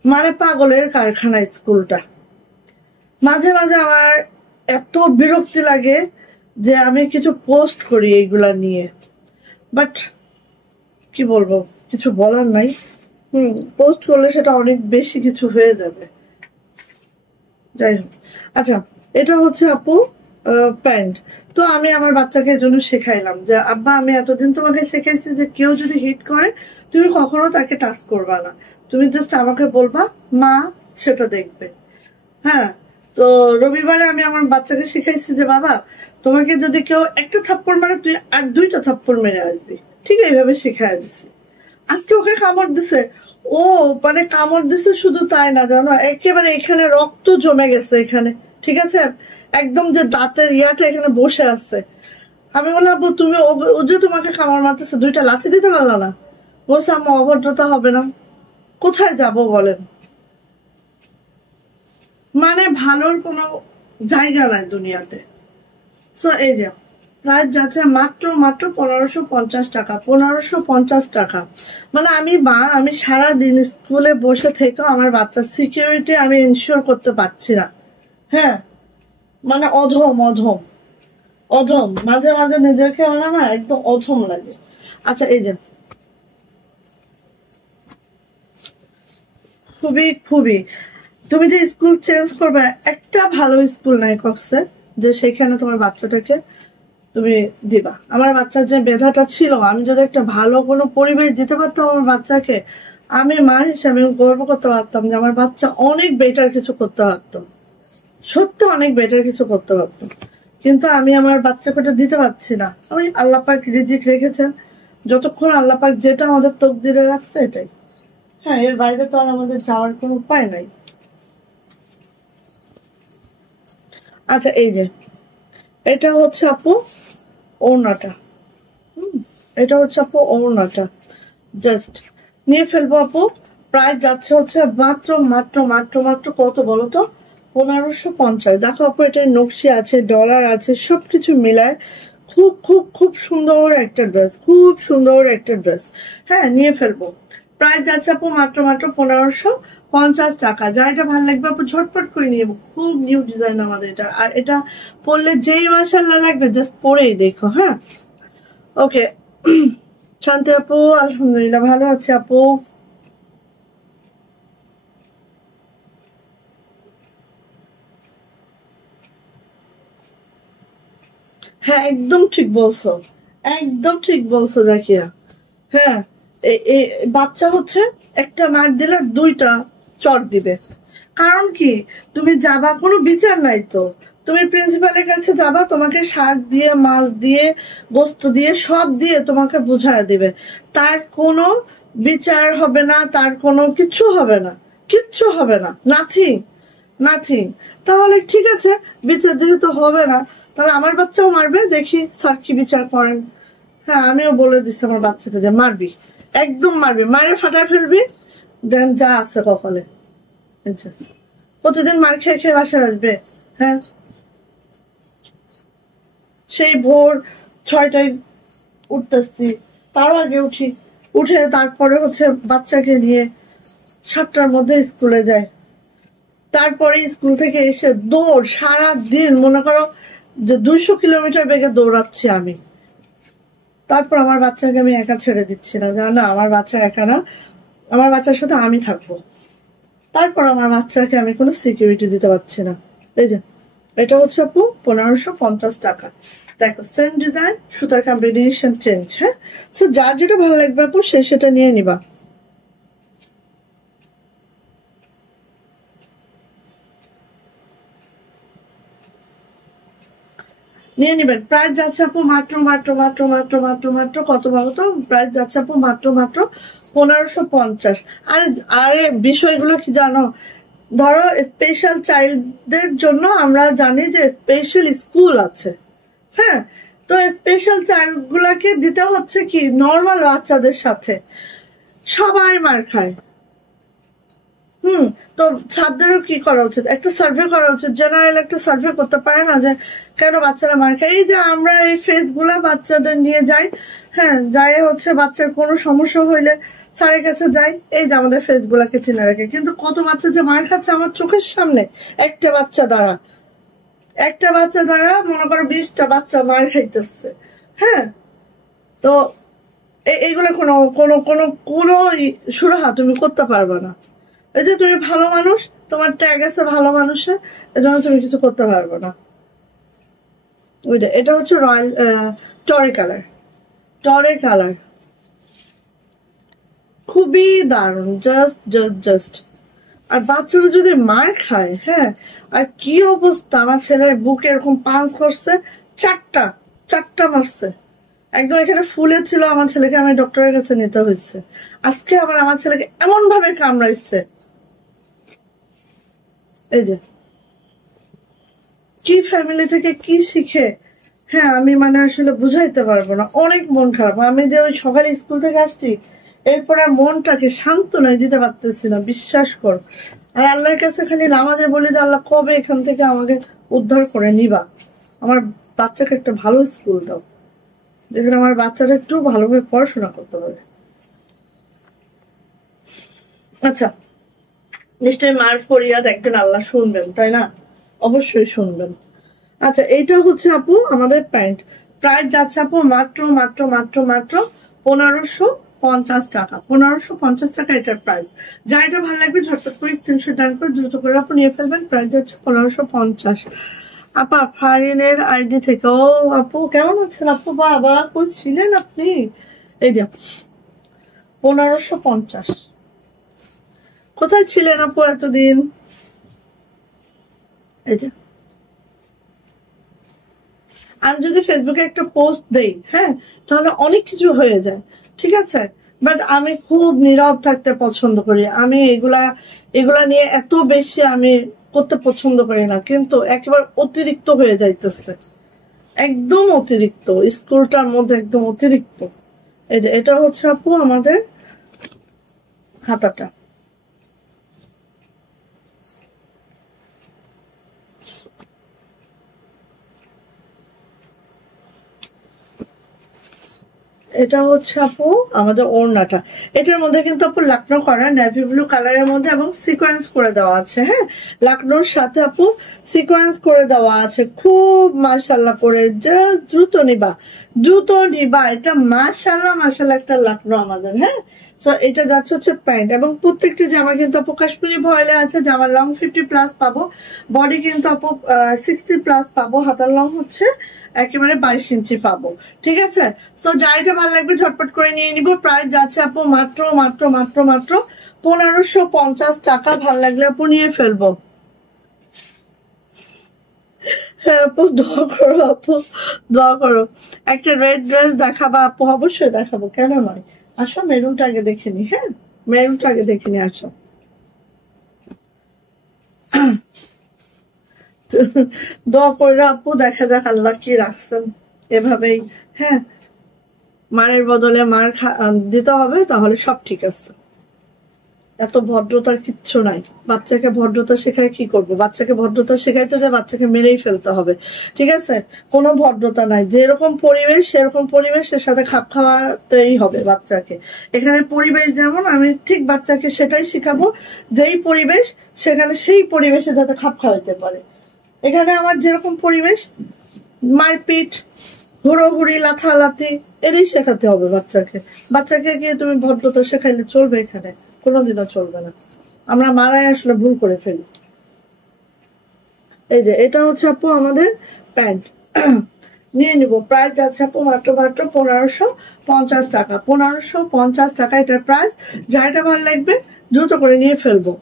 মানে পাগলের কারখানা স্কুলটা। মাঝে মাঝে আমার এত বিরক্তি লাগে যে আমি কিছু পোস্ট করি এইগুলা নিয়ে, বাট কি বলবো, কিছু বলার নাই। পোস্ট করলে সেটা অনেক বেশি কিছু হয়ে যাবে। যাই হোক, আচ্ছা এটা হচ্ছে আপু প্যান্ট। তো আমি আমার বাচ্চাকে এই জন্য শেখাইলাম যে আব্বা আমি এতদিন তোমাকে শেখাইছি যে কেউ যদি হিট করে তুমি কখনো তাকে টাচ করবা না, তুমি জাস্ট আমাকে বলবা মা, সেটা দেখবে। হ্যাঁ, তো রবিবারে আমি আমার বাচ্চাকে শিখাইছি যে বাবা তোমাকে যদি কেউ একটা থাপ্পড় মারে তুই আর 2টা থাপ্পড় মেরে আসবি। ঠিক এইভাবে শিখাই দিছি। আজকে ওকে কামড় দিছে, ও মানে কামড় দিছে শুধু তাই না জানো, একেবারে এখানে রক্ত জমে গেছে এখানে। ঠিক আছে, একদম যে দাঁতের ইয়াটা এখানে বসে আছে। আমি বললাম তুমি ও যে তোমাকে কামড় মারতেছে 2টা লাথি দিতে পারলা না? বলছে আমার অভদ্রতা হবে না। কোথায় যাব বলেন, মানে ভালোর কোনো জায়গা নাই দুনিয়াতে। সো এই যে প্রাইস যাচ্ছে মাত্র মাত্র 1550 টাকা, 1550 টাকা। মানে আমি সারাদিন স্কুলে বসে থেকেও আমার বাচ্চার সিকিউরিটি আমি এনশিওর করতে পারছি না। হ্যাঁ, মানে অধম অধম অধম, মাঝে মাঝে নিজেকে মানে না একদম অধম লাগে। আচ্ছা এই যে খুবই খুবই, তুমি যে স্কুল চেঞ্জ করবে, একটা ভালো স্কুল নাই কক্সে যে সেখানে তোমার বাচ্চাটাকে তুমি দিবা। আমার বাচ্চার যে বেধাটা ছিল, আমি যদি একটা ভালো কোনো পরিবেশ দিতে পারতাম আমার বাচ্চাকে, আমি মা হিসেবে গর্ব করতে পারতাম যে আমার বাচ্চা অনেক বেটার কিছু করতে পারতো, সত্যি অনেক বেটার কিছু করতে পারতো। কিন্তু আমি আমার বাচ্চাকে ওটা দিতে পারছি না। ওই আল্লাহ পাক রিজিক রেখেছেন, যতক্ষণ আল্লাহ পাক যেটা আমাদের তকদিরে রাখছে এটাই। হ্যাঁ, এর বাইরে তো আর আমাদের যাওয়ার কোনো উপায় নাই। আচ্ছা এই যে এটা হচ্ছে আপু ওড়নাটা। এটা হচ্ছে আপু ওড়নাটা, জাস্ট নিয়ে ফেলবো আপু। প্রাইস যাচ্ছে হচ্ছে মাত্র মাত্র মাত্র মাত্র কত বলো তো, 1550। দেখো আপু এটা নকশি আছে, ডলার আছে, সবকিছু মিলায় খুব খুব খুব সুন্দর একটা ড্রেস, খুব সুন্দর একটা ড্রেস। হ্যাঁ, নিয়ে ফেলবো। প্রাইস যাচ্ছে আপু মাত্র মাত্র 1550 টাকা। যা এটা ভালো লাগবে আপু ঝটপট করে নিয়ে, খুব নিউ ডিজাইন আমাদের এটা। আর এটা পরলে যেই মাসাল্লাহ লাগবে জাস্ট পরেই দেখো। হ্যাঁ, ওকে শান্তি আপু, আলহামদুলিল্লাহ ভালো আছে আপু। হ্যাঁ একদম ঠিক বলছো, একদম ঠিক বলছো জাকিয়া। হ্যাঁ বাচ্চা হচ্ছে একটা মার দিলে দুইটা চট দিবে। কারণ কি, তুমি যাবা, কোনো বিচার নাই তো। তুমি প্রিন্সিপালের কাছে যাবা, তোমাকে শাক দিয়ে মাছ দিয়ে গোস্ত দিয়ে সব দিয়ে তোমাকে বুঝায় দিবে, তার কোনো বিচার হবে না, তার কোনো কিচ্ছু হবে না, কিচ্ছু হবে না, নাথিং নাথিং। তাহলে ঠিক আছে, বিচার যেহেতু হবে না, তাহলে আমার বাচ্চাও মারবে, দেখি স্যার কি বিচার করেন। হ্যাঁ আমিও বলে দিচ্ছি আমার বাচ্চাকে যে মারবি, একদম মারবি, মায়ের ফাটায় ফেলবি, দেন যা আছে কপালে। প্রতিদিন মার খেয়ে খেয়ে বাসায় আসবে। হ্যাঁ সেই ভোর 6টায় উঠতেছি, তারও আগে উঠি, উঠে তারপরে হচ্ছে বাচ্চাকে নিয়ে 7টার মধ্যে স্কুলে যায়, তারপরে স্কুল থেকে এসে দৌড়, সারা দিন মনে করো যে 200 কিলোমিটার বেগে দৌড়াচ্ছি আমি। তারপর আমার বাচ্চাকে আমি একা ছেড়ে দিচ্ছি না, জানো না আমার বাচ্চা একা না, আমার বাচ্চার সাথে আমি থাকবো। তারপর আমার বাচ্চাকে আমি কোনো সিকিউরিটি দিতে পারছি না। এই যে এটা হচ্ছে আপু 1550 টাকা। দেখো সেম ডিজাইন, সুতার কম্বিনেশন চেঞ্জ। হ্যাঁ সো যার যেটা ভালো লাগবে আপু সে সেটা নিয়ে নিবা। নিয়ে নিবেন। প্রাইস যাচ্ছে আপু মাত্র মাত্র মাত্র মাত্র মাত্র মাত্র কত বলো তো, প্রাইস যাচ্ছে আপু মাত্র মাত্র 1550। আরে আরে বিষয়গুলো কি জানো, ধরো স্পেশাল চাইল্ডদের জন্য আমরা জানি যে স্পেশাল স্কুল আছে। হ্যাঁ তো স্পেশাল চাইল্ড গুলাকে দিতে হচ্ছে কি নর্মাল বাচ্চাদের সাথে, সবাই মার খায়। তো ছাত্রদেরও কি করা উচিত, একটা সার্ভে করা উচিত, জেনারেল একটা সার্ভে করতে পারে না যে কেন বাচ্চারা মার খায়। এই যে আমরা এই ফেস গুলা বাচ্চাদের নিয়ে যাই, হ্যাঁ যাই হচ্ছে বাচ্চার কোনো সমস্যা হইলে স্যারের কাছে যাই, এই যে আমাদের ফেস গুলাকে চিনে রাখে, কিন্তু কত বাচ্চা যে মার খাচ্ছে আমার চোখের সামনে, একটা বাচ্চা দ্বারা, একটা বাচ্চা দ্বারা মনে করো 20টা বাচ্চা মার খাইতেছে। হ্যাঁ তো এইগুলো কোনো কোনো কোনো কোনো সুরাহা তুমি করতে পারবে না। এই যে তুমি ভালো মানুষ, তোমার ট্যাগ আছে ভালো মানুষের, এজন্য তুমি কিছু করতে পারবে না। ওই যে এটা হচ্ছে রয়্যাল টরে কালার, টরে কালার খুবই দারুণ, জাস্ট জাস্ট জাস্ট। আর বাচ্চারা যদি মার খায়, হ্যাঁ আর কি অবস্থা, আমার ছেলে বুকে এরকম পাঞ্চ করছে, চারটা চারটা মারছে, একদম এখানে ফুলে ছিল, আমার ছেলেকে আমি ডক্টরের কাছে নিতে হয়েছে। আজকে আবার আমার ছেলেকে এমন ভাবে কামড়াইছে, এই যে কি ফ্যামিলি থেকে কি শিখে, হ্যাঁ আমি মানে আসলে বুঝাইতে পারবো না, অনেক মন খারাপ। আমি যে ওই সকালে স্কুল থেকে আসছি, এরপর আর মনটাকে সান্ত্বনা দিতে পারতেছি না, বিশ্বাস কর। আর আল্লাহর কাছে খালি নামাজে বলি যে আল্লাহ কবে এখান থেকে আমাকে উদ্ধার করে নিবা, আমার বাচ্চাকে একটা ভালো স্কুল দাও, যেখানে আমার বাচ্চাটা একটু ভালোভাবে পড়াশোনা করতে পারে। আচ্ছা নিশ্চয়ই মার ফরিয়াদ একদিন আল্লাহ শুনবেন, তাই না? অবশ্যই শুনবেন। আচ্ছা এইটা হচ্ছে আপু আমাদের প্যান্ট, প্রাইস যাচ্ছে আপু মাত্র মাত্র মাত্র মাত্র 1550 টাকা। 1550 টাকা এটার প্রাইস। যা এটা ভালো লাগবে ঝটপট করে স্ক্রিনশট ডান করে দ্রুত করে আপু নিয়ে ফেলবেন। প্রাইস যাচ্ছে 1550। আপা ফারিনের আইডি থেকে। ও আপু কেমন আছেন আপু, বাবা কই ছিলেন আপনি? এই যে 1550, কোথায় ছিলেন আপু এতদিন? এই যে আমি যদি ফেসবুকে একটা পোস্ট দেই, হ্যাঁ তাহলে অনেক কিছু হয়ে যায়, ঠিক আছে, বাট আমি খুব নীরব থাকতে পছন্দ করি। আমি এগুলা এগুলা নিয়ে এত বেশি আমি করতে পছন্দ করি না, কিন্তু একেবারে অতিরিক্ত হয়ে যাইতেছে, একদম অতিরিক্ত, স্কুলটার মধ্যে একদম অতিরিক্ত। এই যে এটা হচ্ছে আপু আমাদের হাতাটা, এটা হচ্ছে আপু আমাদের ওড়নাটা। এটার মধ্যে কিন্তু আপু লাকনো করা, নেভি ব্লু কালারের মধ্যে, এবং সিকোয়েন্স করে দেওয়া আছে। হ্যাঁ লাকনোর সাথে আপু সিকোয়েন্স করে দেওয়া আছে, খুব মাশাআল্লাহ করে। জাস্ট দ্রুত নিবা, দ্রুত নিবা। এটা মাশাআল্লাহ মাশাআল্লাহ একটা লাগলো আমাদের। হ্যাঁ, তো এটা যাচ্ছে হচ্ছে প্যান্ট, এবং প্রত্যেকটি জামা কিন্তু আপু কাশ্মীরি ভয়েলে আছে। জামা লং 50+ পাবো, বডি কিন্তু আপু 60+ পাবো, হাতার লং হচ্ছে একেবারে 22 ইঞ্চি পাবো। ঠিক আছে, তো যাইটা ভালো লাগবে ঝটপট করে নিয়ে নিব। প্রাইস যাচ্ছে আপু মাত্র মাত্র মাত্র মাত্র 1550 টাকা। ভাল লাগলে আপু নিয়ে ফেলবো। হ্যাঁ আপু দোয়া করো, আপু দোয়া করো। একটা রেড ড্রেস দেখাবা আপু? অবশ্যই দেখাবো, কেন নয়। আসো মেরুনটা আগে দেখে নি। হ্যাঁ, মেরুনটা আগে দেখে নি, আসো। দোয়া করে আপু, দেখা যাক আল্লাহ কি রাখছেন। এভাবেই হ্যাঁ, মায়ের বদলে মার দিতে হবে, তাহলে সব ঠিক আছে। এত ভদ্রতার কিচ্ছু নাই। বাচ্চাকে ভদ্রতা শেখায় কি করবো? বাচ্চাকে ভদ্রতা শেখাইতে যে বাচ্চাকে মেরেই ফেলতে হবে। ঠিক আছে, কোনো ভদ্রতা নাই। যেরকম পরিবেশ সেরকম পরিবেশের সাথে খাপ খাওয়াতেই হবে বাচ্চাকে। এখানে পরিবেশ যেমন, আমি ঠিক বাচ্চাকে সেটাই শিখাবো। যেই পরিবেশ সেখানে সেই পরিবেশে যাতে খাপ খাওয়াইতে পারে। এখানে আমার যেরকম পরিবেশ, মারপিট, হুড়োহুড়ি, লাথালাথি, এটাই শেখাতে হবে বাচ্চাকে। বাচ্চাকে গিয়ে তুমি ভদ্রতা শেখাইলে চলবে? এখানে কোনোদিনও চলবে না। আমরা মারাই আসলে ভুল করে ফেলি। এই যে এটা হচ্ছে আপু আমাদের প্যান্ট। নিয়ে নিব। প্রাইস যাচ্ছে আপু মাত্র মাত্র 1550 টাকা। 1550 টাকা এটার প্রাইস। যা এটা ভালো লাগবে দ্রুত করে নিয়ে ফেলবো।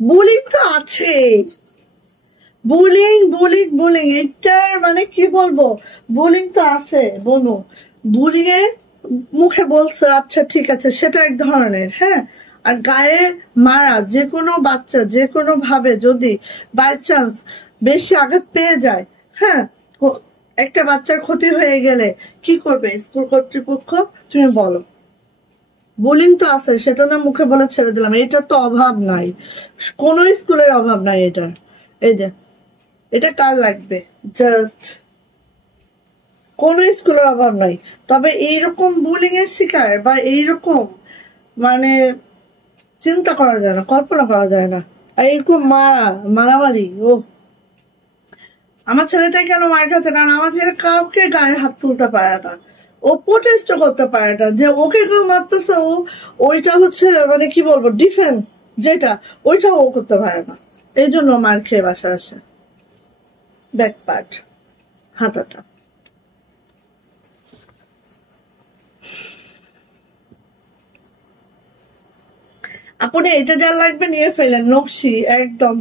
বুলিং তো আছে, বুলিং বুলিং বুলিং, এটার মানে কি বলবো, বুলিং তো আছে বনু। বুলিং এ মুখে বলছে আচ্ছা ঠিক আছে, সেটা এক ধরনের। হ্যাঁ, আর গায়ে মারা, যে কোনো বাচ্চা যে কোনো ভাবে যদি বাই চান্স বেশি আঘাত পেয়ে যায়, হ্যাঁ, একটা বাচ্চার ক্ষতি হয়ে গেলে কি করবে স্কুল কর্তৃপক্ষ? তুমি বলো। বুলিং তো আছে, সেটা না মুখে বলে ছেড়ে দিলাম, এটার তো অভাব নাই, কোনো স্কুলের অভাব নাই এটার। এই যে এটা কার লাগবে? জাস্ট কোন স্কুলের অভাব নাই। তবে এইরকম বুলিং এর শিকার বা এইরকম মানে চিন্তা করা যায় না, কল্পনা করা যায় না। আর এরকম মারামারি, ও আমার ছেলেটা কেন মার খাচ্ছে? কারণ আমার ছেলে কাউকে গায়ে হাত তুলতে পারে না, ও প্রোটেস্ট করতে পারে না যে ওকে কেউ মারতেছে। ও ওইটা হচ্ছে মানে কি বলবো, ডিফেন্স যেটা, ওইটা ও করতে পারে না। এই জন্য মার খেয়ে বাসা আসে। ব্যাক পার্ট, হাতাটা। আপনি এটা যা লাগবে নিয়ে ফেলেন। নকশি একদম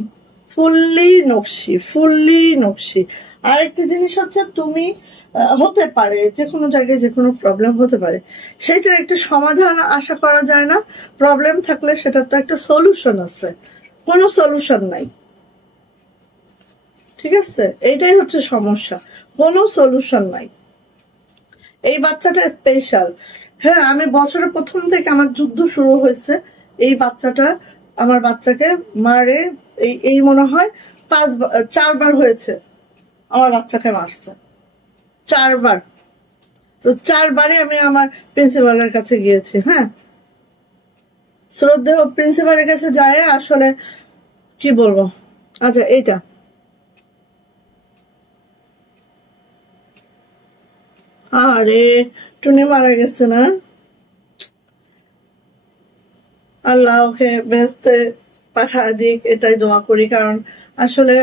ফুললি নকশি, ফুললি নকশি। আর একটা জিনিস হচ্ছে, তুমি হতে পারে যে কোনো জায়গায় যে কোনো প্রবলেম হতে পারে, সেটার একটা সমাধান আশা করা যায় না? প্রবলেম থাকলে সেটার তো একটা সলিউশন আছে। কোনো সলিউশন নাই। ঠিক আছে, এইটাই হচ্ছে সমস্যা, কোনো সলিউশন নাই। এই বাচ্চাটা স্পেশাল। হ্যাঁ, আমি বছরের প্রথম থেকে আমার যুদ্ধ শুরু হয়েছে। এই বাচ্চাটা, আমার বাচ্চাকে মারে এই এই মনে হয় 4বার হয়েছে আমার বাচ্চাকে মারছে, 4বার। তো 4বারই আমি আমার প্রিন্সিপালের কাছে গিয়েছি। হ্যাঁ, শ্রদ্ধেয় প্রিন্সিপালের কাছে যায় আসলে কি বলবো। আচ্ছা এইটা আরে টুনি মারা গেছে না, আল্লাহ ওকে বেহেশতে পাঠায় দিক, এটাই দোয়া করি। কারণ আসলে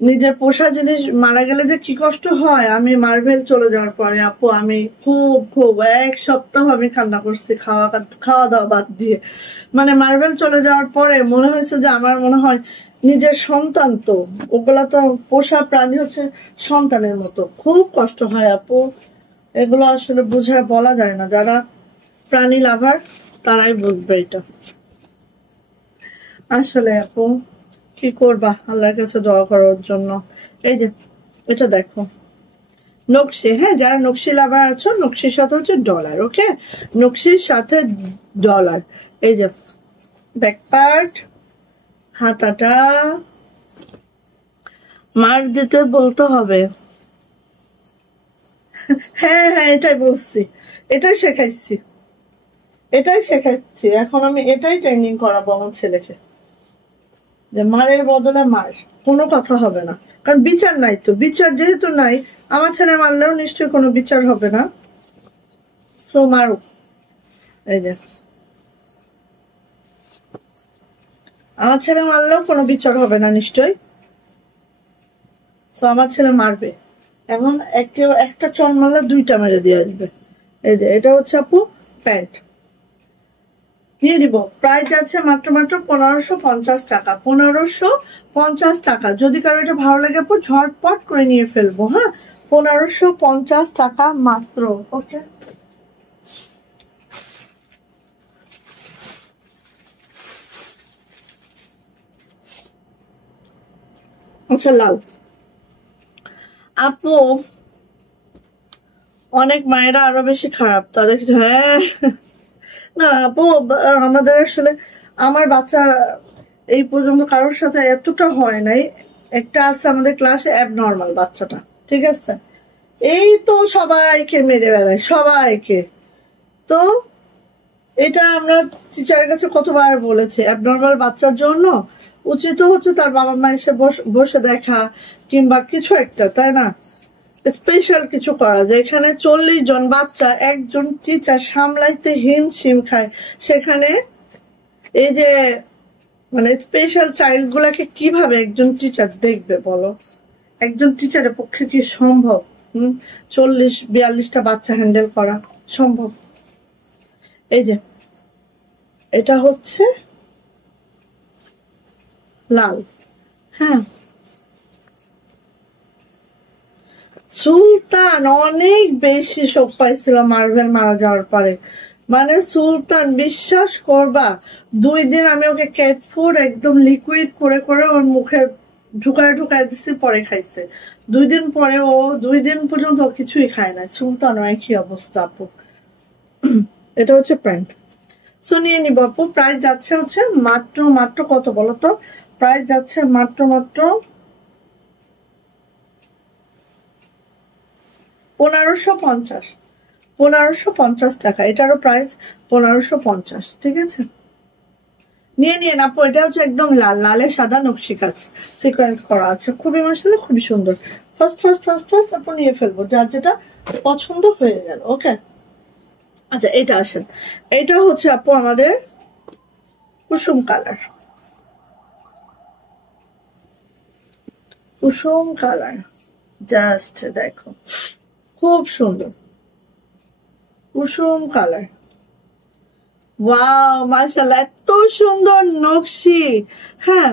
নিজের পোষা জিনিস মারা গেলে যে কি কষ্ট হয়। আমি মার্ভেল চলে যাওয়ার পরে আপু আমি খুব খুব 1 সপ্তাহ আমি কান্না করছি, খাওয়া দাওয়া বাদ দিয়ে। মানে মার্ভেল চলে যাওয়ার পরে মনে হয়েছে যে আমার মনে হয় নিজের সন্তান, তো ওগুলা তো পোষা প্রাণী হচ্ছে সন্তানের মতো। খুব কষ্ট হয় আপু, এগুলো আসলে বুঝায় বলা যায় না। যারা প্রাণী লাভার তারাই বুঝবে এটা। আসলে আপু কি করবা, আল্লাহর কাছে দোয়া করার জন্য। এই যে এটা দেখো নকশি। হ্যাঁ, যারা নকশি লাভার আছো, নকশির সাথে হচ্ছে ডলার। ওকে, নকশির সাথে ডলার। এই যে ব্যাক পার্ট, হাতাটা মার দিতে বলতে হবে। হ্যাঁ হ্যাঁ, এটাই বলছি, এটাই শেখাইছি, এটাই শেখাচ্ছি। এখন আমি এটাই ট্রেনিং করাবো আমার ছেলেকে, যে মারের বদলে মার, কোনো কথা হবে না। কারণ বিচার নাই তো, বিচার যেহেতু নাই আমার ছেলে মারলেও নিশ্চয়ই কোনো বিচার হবে না। সো মারু, এই যে আমার ছেলে মারলেও কোনো বিচার হবে না নিশ্চয়। সো আমার ছেলে মারবে, এখন একটা চল মারলে দুইটা মেরে দিয়ে আসবে। এই যে এটা হচ্ছে আপু প্যান্ট, দিয়ে দিব। প্রাইস আছে মাত্র 1550 টাকা, 1550 টাকা। যদি কারো এটা ভালো লাগে আপু ঝটপট করে নিয়ে ফেলবো। হ্যাঁ, 1550 টাকা মাত্র। ওকে, আচ্ছা লাল আপু, অনেক মায়েরা আরো বেশি খারাপ তাদের কিছু। হ্যাঁ না আপু, আমাদের আসলে আমার বাচ্চা এই পর্যন্ত কারোর সাথে এতটা হয় নাই। একটা আছে আমাদের ক্লাসে অ্যাবনর্মাল বাচ্চাটা, ঠিক আছে, এই তো সবাইকে মেরে বেড়ায় সবাইকে। তো এটা আমরা টিচারের কাছে কতবার বলেছি, অ্যাবনর্মাল বাচ্চার জন্য উচিত হচ্ছে তার বাবা মা এসে বসে দেখা কিংবা কিছু একটা, তাই না, স্পেশাল কিছু করা যায়। এখানে 40 জন বাচ্চা একজন টিচার সামলাইতে হিমশিম খায়, সেখানে এই যে মানে স্পেশাল চাইল্ড গুলাকে কিভাবে একজন টিচার দেখবে বলো? একজন টিচারের পক্ষে কি সম্ভব 40-42টা বাচ্চা হ্যান্ডেল করা সম্ভব? এই যে এটা হচ্ছে লাল। হ্যাঁ, সুলতান অনেক বেশি শোক পাইছিল মার্ভেল মারা যাওয়ার পরে। মানে সুলতান বিশ্বাস করবা 2 দিন আমি ওকে ক্যাট ফুড একদম লিকুইড করে করে ওর মুখে ঢুকায় দিচ্ছি, পরে খাইছে। 2 দিন পরে ও 2 দিন পর্যন্ত কিছুই খায় না। সুলতানও একই অবস্থা আপু। এটা হচ্ছে প্যান্ট। সো নিয়ে নিব আপু। প্রাইস যাচ্ছে হচ্ছে মাত্র কত বলো তো? প্রাইস যাচ্ছে মাত্র 1550 টাকা। এটারও প্রাইস 1550, ঠিক আছে, নিয়ে নিন আপু। এটা হচ্ছে একদম লাল, লালে সাদা নকশি কাজ সিকোয়েন্স করা আছে, খুবই মাশাআল্লাহ খুবই সুন্দর। ফার্স্ট আপু নিয়ে ফেলবো, যার যেটা পছন্দ হয়ে গেল। ওকে, আচ্ছা এটা আসেন, এটা হচ্ছে আপু আমাদের কুসুম কালার, কুসুম কালার, জাস্ট দেখো খুব সুন্দর কুসুম কালার। ওয়াও মাশাআল্লাহ, এত সুন্দর নকশি। হ্যাঁ,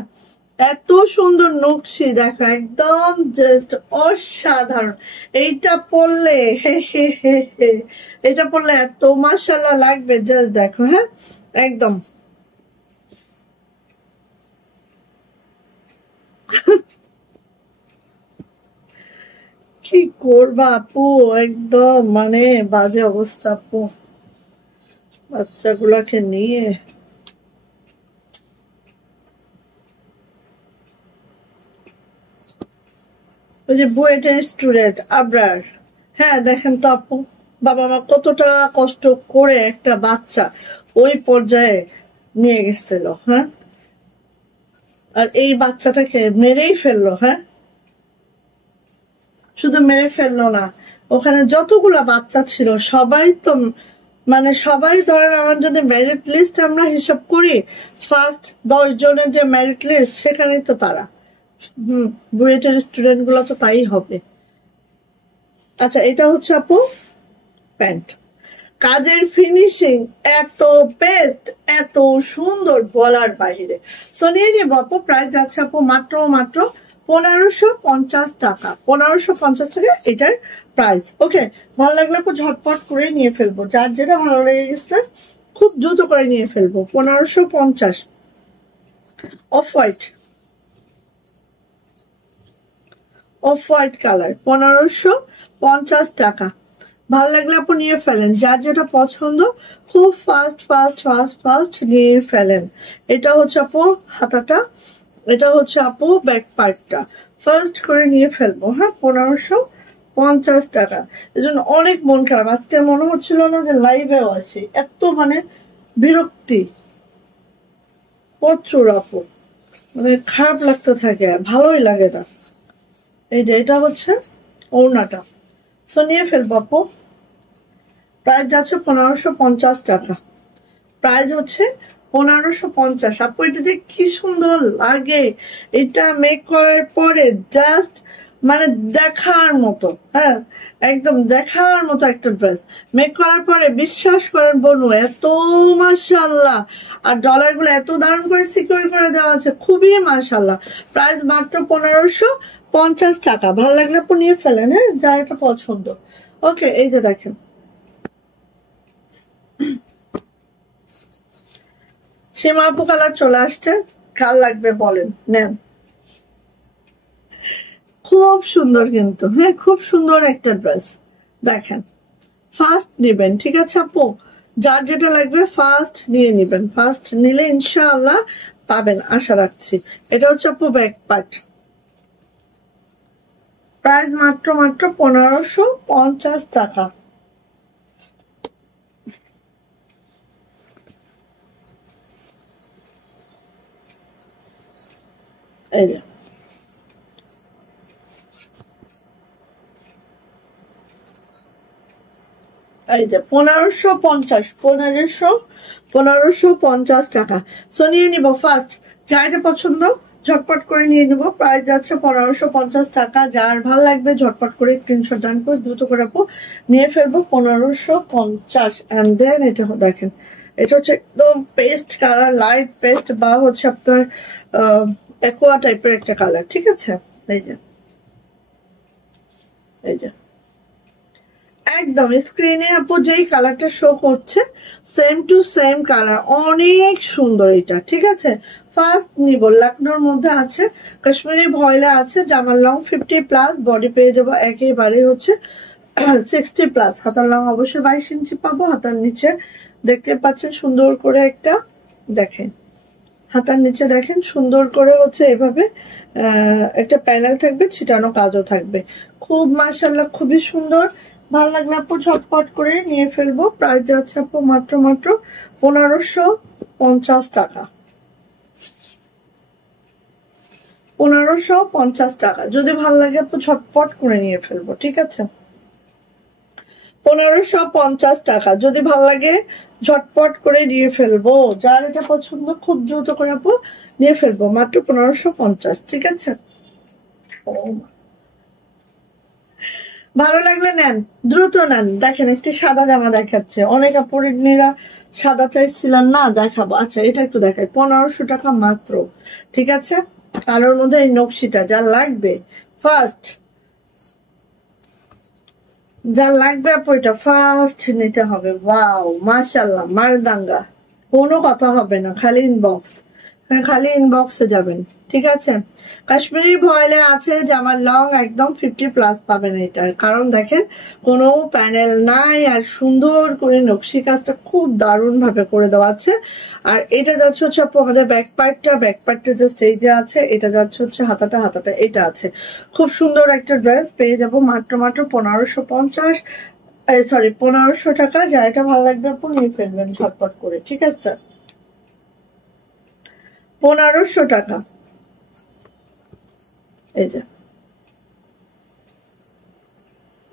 এত সুন্দর নকশি দেখো, একদম জাস্ট অসাধারণ। এইটা পরলে এটা পরলে এত মাশাআল্লাহ লাগবে, জাস্ট দেখো। হ্যাঁ, একদম কি করবা আপু, একদম মানে বাজে অবস্থা আপু বাচ্চাগুলাকে নিয়ে। ওই যে বুয়েটের স্টুডেন্ট আবরার, হ্যাঁ দেখেন তো আপু, বাবা মা কতটা কষ্ট করে একটা বাচ্চা ওই পর্যায়ে নিয়ে গেছিল। হ্যাঁ, আর এই বাচ্চাটাকে মেরেই ফেললো। হ্যাঁ, শুধু মেরে ফেললো না, ওখানে যতগুলা বাচ্চা ছিল সবাই তো মানে সবাই ধরেন, আমার যদি মেরিট লিস্ট আমরা হিসাব করি, ফার্স্ট 10 জনের যে মেরিট লিস্ট সেখানেই তো তারা। বুয়েটের স্টুডেন্ট গুলো তো তাই হবে। আচ্ছা এটা হচ্ছে আপু প্যান্ট, কাজের ফিনিশিং এত বেস্ট, এত সুন্দর বলার বাহিরে। সো নিয়ে নিব আপু। প্রাইস যাচ্ছে আপু মাত্র 1550 টাকা, 1550 টাকা এটার প্রাইস। ওকে, ভালো লাগলে আপু ঝটপট করে নিয়ে ফেলবো, যার যেটা ভালো লেগে গেছে খুব দ্রুত করে নিয়ে ফেলবো। 1550। Off white, off white colour, 1550 টাকা। ভালো লাগলে আপু নিয়ে ফেলেন, যার যেটা পছন্দ খুব ফাস্ট নিয়ে ফেলেন। এটা হচ্ছে আপু হাতাটা, এটা হচ্ছে আপু ব্যাক পার্টটা, ফার্স্ট করে নিয়ে ফেলবো। হ্যাঁ, 1550 টাকা। এই জন্য অনেক মন খারাপ, আজকে মনে হচ্ছিল না যে লাইভেও আসি, এত মানে বিরক্তি প্রচুর আপু, মানে খারাপ লাগতে থাকে, ভালোই লাগে না। এই যে এটা হচ্ছে ওড়নাটা। সো নিয়ে ফেলবো আপু। প্রাইস যাচ্ছে 1550 টাকা। প্রাইস হচ্ছে 1550। আপু এটা যে কি সুন্দর লাগে, এটা মেক করার পরে জাস্ট মানে দেখার মতো, হ্যাঁ একদম দেখার মতো একটা ড্রেস। মেক করার পরে বিশ্বাস করেন বনু এত মাশাআল্লাহ, আর ডলার গুলো এত দারুণ করে সিকিউর করে দেওয়া আছে, খুবই মাশাআল্লাহ। প্রাইস মাত্র 1550 টাকা। ভালো লাগলে আপু নিয়ে ফেলেন, হ্যাঁ যার এটা পছন্দ। ওকে, এই যে দেখেন সীমা আপু কালার চলে আসছে, কাল লাগবে বলেন, নেন। খুব সুন্দর কিন্তু, হ্যাঁ খুব সুন্দর একটা ড্রেস। দেখেন ফার্স্ট নেবেন, ঠিক আছে আপু, যার যেটা লাগবে ফার্স্ট নিয়ে নেবেন। ফার্স্ট নিলে ইনশাআল্লাহ পাবেন, আশা রাখছি। এটা হচ্ছে আপু ব্যাক পার্ট। প্রাইস মাত্র 1550 টাকা। এই যে এই যে 1550 টাকা। সো নিয়ে নিবো ফার্স্ট, যার এটা পছন্দ ঝটপট করে নিয়ে নিবো। প্রাইস যাচ্ছে 1550 টাকা। যার ভাল লাগবে ঝটপট করে স্ক্রিনশট ডান করে দ্রুত করে আপু নিয়ে ফেলবো। 1550। এন্ড দেন এটা দেখেন, এটা হচ্ছে একদম পেস্ট কালার, লাইট পেস্ট বা হচ্ছে আপনার অ্যাকোয়া টাইপের একটা কালার, ঠিক আছে। এই যে এই যে একদম স্ক্রিনে আপু যেই কালারটা শো করছে সেম টু সেম কালার, অনেক সুন্দর এটা, ঠিক আছে। ফার্স্ট নিব, লখনৌর মধ্যে আছে, কাশ্মীরি ভয়লা আছে, জামার লং 50+, বডি পেয়ে যাবো একেবারে হচ্ছে 60+। হাতার লং অবশ্যই 22 ইঞ্চি পাবো। হাতার নিচে দেখতে পাচ্ছেন সুন্দর করে একটা, দেখেন হাতার নিচে দেখেন সুন্দর করে হচ্ছে এভাবে একটা প্যানেল থাকবে, ছিটানো কাজও থাকবে। খুব মাশাআল্লাহ, খুবই সুন্দর। ভালো লাগলে আপু ঝটপট করে নিয়ে ফেলবো। প্রাইস যাচ্ছে আপু মাত্র 1550 টাকা। 1550 টাকা। যদি ভালো লাগে আপু ঝটপট করে নিয়ে ফেলবো, ঠিক আছে। 1550 টাকা। যদি ভালো লাগে ঝটপট করে নিয়ে ফেলবো, যার এটা পছন্দ খুব দ্রুত করে আপু নিয়ে ফেলবো। মাত্র 1550, ঠিক আছে। ভালো লাগলে নেন, দ্রুত নেন। দেখেন একটি সাদা জামা দেখাচ্ছে, অনেক আপুরা সাদা চাইছিলেন না, দেখাবো। আচ্ছা এটা একটু দেখাই, 1500 টাকা মাত্র, ঠিক আছে। কালোর মধ্যে এই নকশিটা যার লাগবে ফার্স্ট, যার লাগবে আপু এটা ফার্স্ট নিতে হবে। ওয়াও মাশাআল্লাহ, মারদাঙ্গা, কোনো কথা হবে না, খালি ইনবক্স, খালি ইনবক্সে যাবেন, ঠিক আছে। কাশ্মীরি ভয়েলে আছে, জামার লং একদম 50+ পাবেন এটার, কারণ দেখেন কোনো প্যানেল নাই, আর সুন্দর করে নকশি কাজটা খুব দারুণ ভাবে করে দেওয়া আছে। আর এটা যাচ্ছে হচ্ছে আপু আমাদের ব্যাক পার্টটা জাস্ট এই যে আছে, এটা যাচ্ছে হচ্ছে হাতাটা এটা আছে। খুব সুন্দর একটা ড্রেস পেয়ে যাবো মাত্র 1550, সরি 1500 টাকা। যার এটা ভালো লাগবে আপু নিয়ে ফেলবেন ঝটপট করে, ঠিক আছে। 1500 টাকা। এই যে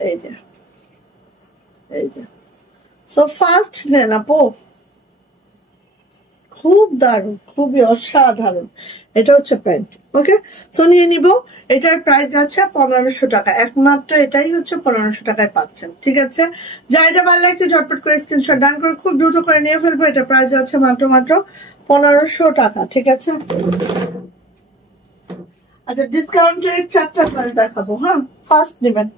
এই যে এই যে সো ফার্স্ট নেন আপু, খুব দারুণ, খুবই অসাধারণ। এটা হচ্ছে প্যান্ট, ওকে। সো নিয়ে নিব। এটার প্রাইস যাচ্ছে 1500 টাকা। একমাত্র এটাই হচ্ছে 1500 টাকায় পাচ্ছেন, ঠিক আছে। যা এটা ভালো লাগছে ঝটপট করে স্ক্রিনশট ডান করে খুব দ্রুত করে নিয়ে ফেলবো। এটা প্রাইস যাচ্ছে মাত্র 1500 টাকা, ঠিক আছে। আচ্ছা ডিসকাউন্টের 4টা প্রাইস দেখাবো, হ্যাঁ ফার্স্ট নেবেন।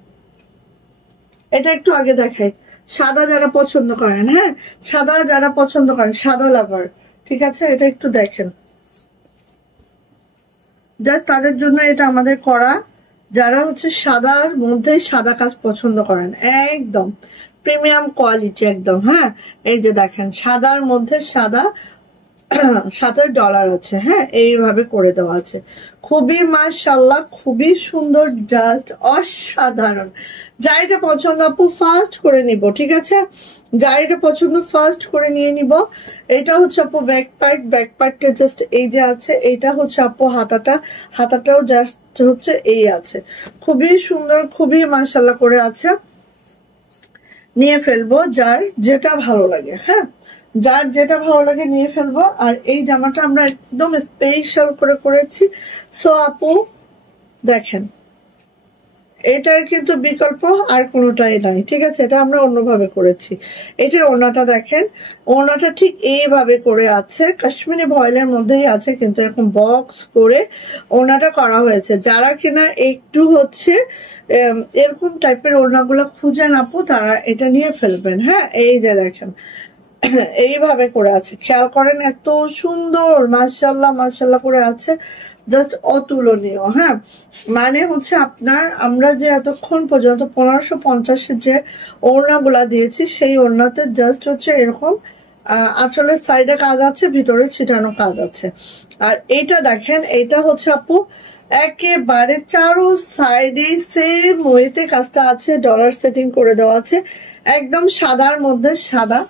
এটা একটু আগে দেখাই, সাদা যারা পছন্দ করেন, হ্যাঁ সাদা যারা পছন্দ করেন, সাদা লাভার, ঠিক আছে। এটা একটু দেখেন, জাস্ট তাদের জন্য এটা আমাদের করা, যারা হচ্ছে সাদার মধ্যে সাদা কাজ পছন্দ করেন, একদম প্রিমিয়াম কোয়ালিটি একদম, হ্যাঁ। এই যে দেখেন সাদার মধ্যে সাদা, সাথে ডলার আছে, হ্যাঁ এইভাবে করে দেওয়া আছে। খুবই মাশাআল্লাহ, খুবই সুন্দর, জাস্ট অসাধারণ। যার এটা পছন্দ আপু ফার্স্ট করে নিব, ঠিক আছে? যার এটা পছন্দ ফার্স্ট করে নিয়ে নিব। এটা হচ্ছে আপু ব্যাক পার্ট, ব্যাক পার্টটা জাস্ট এই যে আছে, এইটা হচ্ছে আপু হাতাটা, হাতাটাও জাস্ট হচ্ছে এই আছে। খুবই সুন্দর, খুবই মাশাআল্লাহ করে আছে। নিয়ে ফেলবো যার যেটা ভালো লাগে, হ্যাঁ যার যেটা ভালো লাগে নিয়ে ফেলবো। আর এই জামাটা আমরা একদম স্পেশাল করে করেছি। সো আপু দেখেন, এটার কিন্তু বিকল্প আর কোনোটাই নাই, ঠিক আছে? এটা আমরা অন্যভাবে করেছি। এটা ওড়নাটা দেখেন, ওড়নাটা ঠিক এইভাবে করে আছে, কাশ্মীরি ভয়েলের মধ্যেই আছে, কিন্তু এরকম বক্স করে ওড়নাটা করা হয়েছে। যারা কিনা একটু হচ্ছে এরকম টাইপের ওড়নাগুলো খুঁজে আপু, তারা এটা নিয়ে ফেলবেন। হ্যাঁ এই যে দেখেন এইভাবে করে আছে, খেয়াল করেন এত সুন্দর, মাশাআল্লাহ মাশাআল্লাহ করে আছে, জাস্ট অতুলনীয়। হ্যাঁ মানে হচ্ছে আপনার, আমরা যে এতক্ষণ পর্যন্ত 1550-এর যে ওড়নাগুলা দিয়েছি, সেই ওড়নাতে জাস্ট হচ্ছে এরকম আঁচলের সাইডে কাজ আছে, ভিতরে ছিটানো কাজ আছে। আর এটা দেখেন, এটা হচ্ছে আপু একেবারে চারো সাইডে সেম ওয়েতে কাজটা আছে, ডলার সেটিং করে দেওয়া আছে, একদম সাদার মধ্যে সাদা।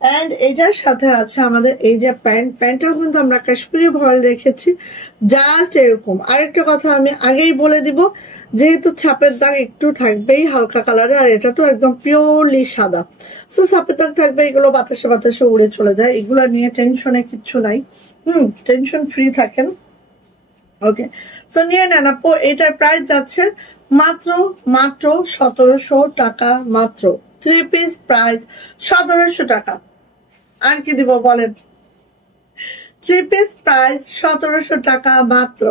এন্ড এটার সাথে আছে আমাদের এই যে প্যান্ট, প্যান্টটাও কিন্তু আমরা কাশ্মীরি ভয়েল রেখেছি, জাস্ট এরকম। আরেকটা কথা আমি আগেই বলে দিব, যেহেতু ছাপের দাগ একটু থাকবেই হালকা কালারে, আর এটা তো একদম পিওরলি সাদা, সো ছাপের দাগ থাকবে, এগুলো বাতাসে বাতাসে উড়ে চলে যায়, এগুলো নিয়ে টেনশনে কিচ্ছু নাই। টেনশন ফ্রি থাকেন। ওকে, সো নিয়ে নেন আপু। এটার প্রাইস যাচ্ছে মাত্র মাত্র 1700 টাকা, মাত্র 3 পিস প্রাইস 1700 টাকা। আর কি দিব বলেন? 3 পিস প্রাইস 1700 টাকা মাত্র।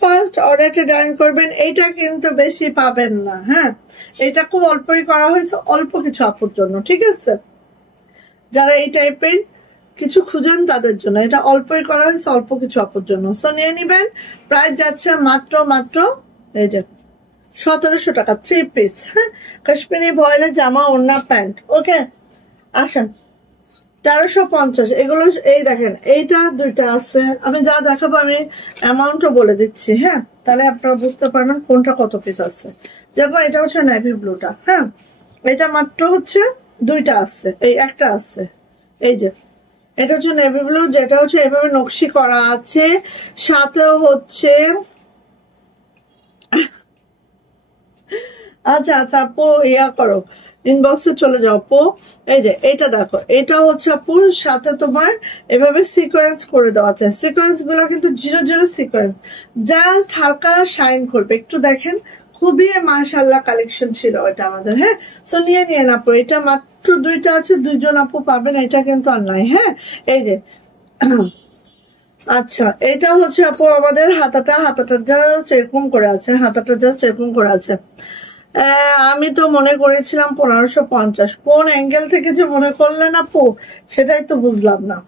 ফার্স্ট অর্ডারটা ডান করবেন, এটা কিন্তু বেশি পাবেন না। হ্যাঁ এটা খুব অল্পই করা হয়েছে, অল্প কিছু আপুর জন্য, ঠিক আছে? যারা এই টাইপের কিছু খুঁজেন তাদের জন্য, এটা অল্পই করা হয়েছে, অল্প কিছু আপুর জন্য। সো নিয়ে নিবেন, প্রাইস যাচ্ছে মাত্র মাত্র এই যে 1700 টাকা 3 পিস। হ্যাঁ কাশ্মীরি ভয়েলের জামা, ওড়না, প্যান্ট। ওকে আসেন 1350 এগুলো। এই দেখেন এইটা দুইটা আছে, আমি যা দেখাবো আমি অ্যামাউন্টও বলে দিচ্ছি, হ্যাঁ তাহলে আপনারা বুঝতে পারবেন কোনটা কত পিস আছে। দেখো এটা হচ্ছে নেভি ব্লুটা, হ্যাঁ এটা মাত্র হচ্ছে দুইটা আছে, এই একটা আছে, এই যে এটা হচ্ছে নেভি ব্লু, যেটা হচ্ছে এভাবে নকশি করা আছে, সাথেও হচ্ছে আচ্ছা আচ্ছা আপু ইয়া করো, ইনবক্সে চলে যাও আপু। এই যে এটা দেখো, এটা হচ্ছে আপুর সাথে তোমার এভাবে সিকোয়েন্স করে দেওয়া আছে, সিকোয়েন্স গুলো কিন্তু 00 সিকোয়েন্স, জাস্ট হালকা শাইন করবে, একটু দেখেন। খুবই মাশাআল্লাহ কালেকশন ছিল এটা আমাদের। হ্যাঁ সো নিয়ে নিয়েন আপু, এটা মাত্র দুইটা আছে, দুইজন আপু পাবেন, এটা কিন্তু আর নাই। হ্যাঁ এই যে আচ্ছা এটা হচ্ছে আপু আমাদের হাতাটা, হাতাটা জাস্ট এরকম করে আছে, হাতাটা জাস্ট এরকম করে আছে। আমি তো মনে করেছিলাম 1550, কোন অ্যাঙ্গেল থেকে যে মনে করলেন আপু সেটাই তো বুঝলাম না,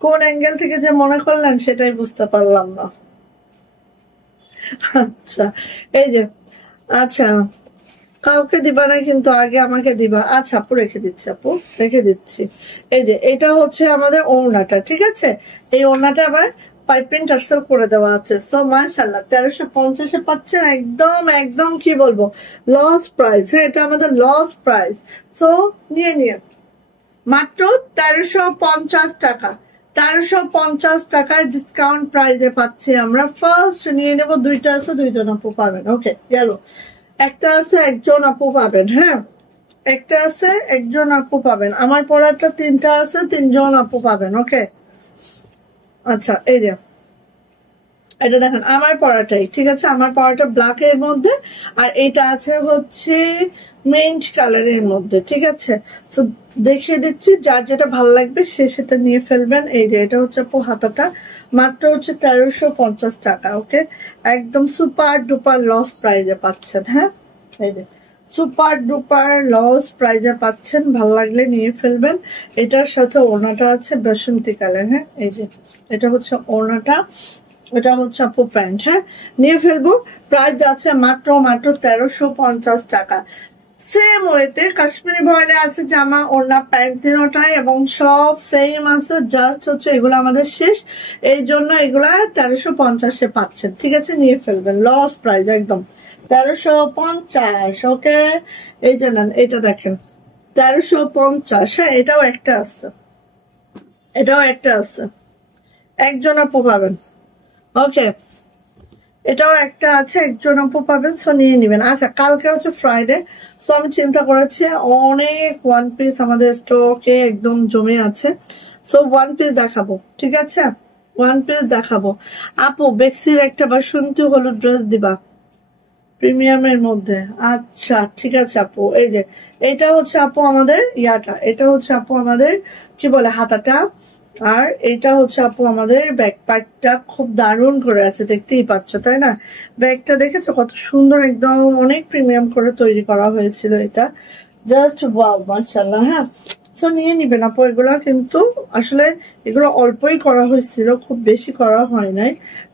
কোন অ্যাঙ্গেল থেকে যে মনে করলেন সেটাই বুঝতে পারলাম না। আচ্ছা এই যে আচ্ছা কাউকে দিবা না কিন্তু আগে আমাকে দিবা। আচ্ছা আপু রেখে দিচ্ছি, আপু রেখে দিচ্ছি। এই যে এটা হচ্ছে আমাদের ওড়নাটা, ঠিক আছে? এই ওড়নাটা আবার পাইপিং টার্সেল করে দেওয়া আছে। সো মাশাআল্লাহ 1350-এ পাচ্ছেন, একদম একদম কি বলবো লস প্রাইস। হ্যাঁ এটা আমাদের লস প্রাইস। সো নিয়ে নিন মাত্র 1350 টাকা, 1350 টাকায় ডিসকাউন্ট প্রাইসে পাচ্ছি আমরা। ফার্স্ট নিয়ে নেব, দুইটা আছে, দুইজন আপু পাবেন। ওকে গেল, একটা আছে একজন আপু পাবেন। হ্যাঁ একটা আছে একজন আপু পাবেন, আমার পড়াটা তিনটা আছে, তিনজন আপু পাবেন। ওকে আচ্ছা এই যে এটা দেখেন আমার পড়াটাই, ঠিক আছে? আমার পড়াটা ব্ল্যাক এর মধ্যে, আর এটা আছে হচ্ছে মিন্ট কালারের মধ্যে, ঠিক আছে? তো দেখিয়ে দিচ্ছি, যার যেটা ভালো লাগবে সে সেটা নিয়ে ফেলবেন। এই যে এটা হচ্ছে আপু হাতাটা, মাত্র হচ্ছে 1350 টাকা। ওকে একদম সুপার ডুপার লস প্রাইজে পাচ্ছেন। হ্যাঁ এই যে সুপার ডুপার লস প্রাইজে পাচ্ছেন, ভালো লাগলে নিয়ে ফেলবেন। এটার সাথে ওড়নাটা আছে বাসন্তী কালার। হ্যাঁ এই যে এটা হচ্ছে ওড়নাটা, এটা হচ্ছে আপু প্যান্ট। হ্যাঁ নিয়ে ফেলবো, প্রাইস আছে মাত্র মাত্র 1350 টাকা। সেম ওয়েতে কাশ্মীরি ভয়েলে আছে জামা ওড়না প্যান্ট তিনোটাই এবং সব সেম আছে, জাস্ট হচ্ছে এগুলো আমাদের শেষ, এই জন্য এগুলা 1350-এ পাচ্ছেন। ঠিক আছে, নিয়ে ফেলবেন, লস প্রাইস একদম 1350। ওকে, এই যে নেন, এটা দেখেন 1350। হ্যাঁ, এটাও একটা আছে, এটাও একটা আছে, একজন আপু পাবেন। ওকে, এটাও একটা আছে, একজন আপু পাবেন, সো নিয়ে নিবেন। আচ্ছা, কালকে হচ্ছে ফ্রাইডে, সো আমি চিন্তা করেছি অনেক ওয়ান পিস আমাদের স্টকে একদম জমে আছে, সো ওয়ান পিস দেখাবো। ঠিক আছে, ওয়ান পিস দেখাবো। আপু বেক্সির একটা বাসন্তী হলুদ ড্রেস দিবা প্রিমিয়ামের মধ্যে? আচ্ছা ঠিক আছে আপু, এই যে এটা হচ্ছে আপু আমাদের ইয়াটা, এটা হচ্ছে আপু আমাদের কি বলে হাতাটা, আর এটা হচ্ছে আপু আমাদের ব্যাক পার্টটা খুব দারুণ করে আছে, দেখতেই পাচ্ছ তাই না? ব্যাগটা দেখেছো কত সুন্দর, একদম অনেক প্রিমিয়াম করে তৈরি করা হয়েছিল এটা, জাস্ট ওয়াও মাশাআল্লাহ। হ্যাঁ, সো নিয়ে নিবেন আপু, এগুলো কিন্তু আসলে এগুলো অল্পই করা হয়েছিল, খুব বেশি করা হয় নাই,